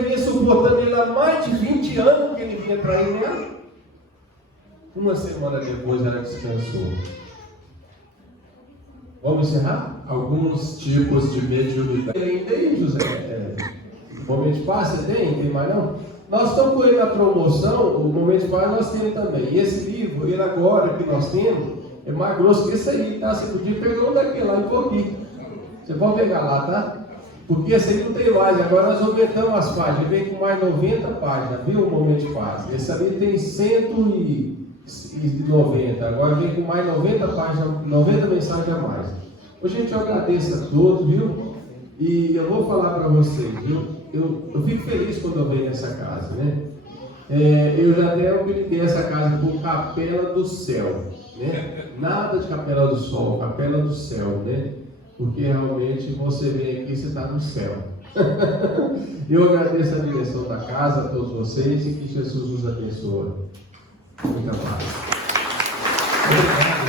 vinha suportando ele há mais de 20 anos que ele vinha trair nela. Uma semana depois ela descansou. Vamos encerrar? Alguns tipos de mediunidade. Tem, José? Momento de paz, você tem mais não? Nós estamos com ele na promoção, o Momento de Paz nós temos também. E esse livro, ele agora que nós temos, é mais grosso que esse aí, tá? Você podia pegar um daquele lá um pouquinho. Você pode pegar lá, tá? Porque esse aí não tem mais, agora nós aumentamos as páginas, ele vem com mais 90 páginas, viu o Momento de Paz? Esse ali tem 190, agora vem com mais 90 páginas, 90 mensagens a mais. Hoje a gente agradece a todos, viu? E eu vou falar para vocês, viu? Eu fico feliz quando eu venho nessa casa, né? Eu já até apelidei essa casa por Capela do Céu, né? Nada de Capela do Sol, Capela do Céu, né? Porque realmente você vem aqui e você está no céu. Eu agradeço a direção da casa, a todos vocês, e que Jesus nos abençoe. Muita paz. Obrigado.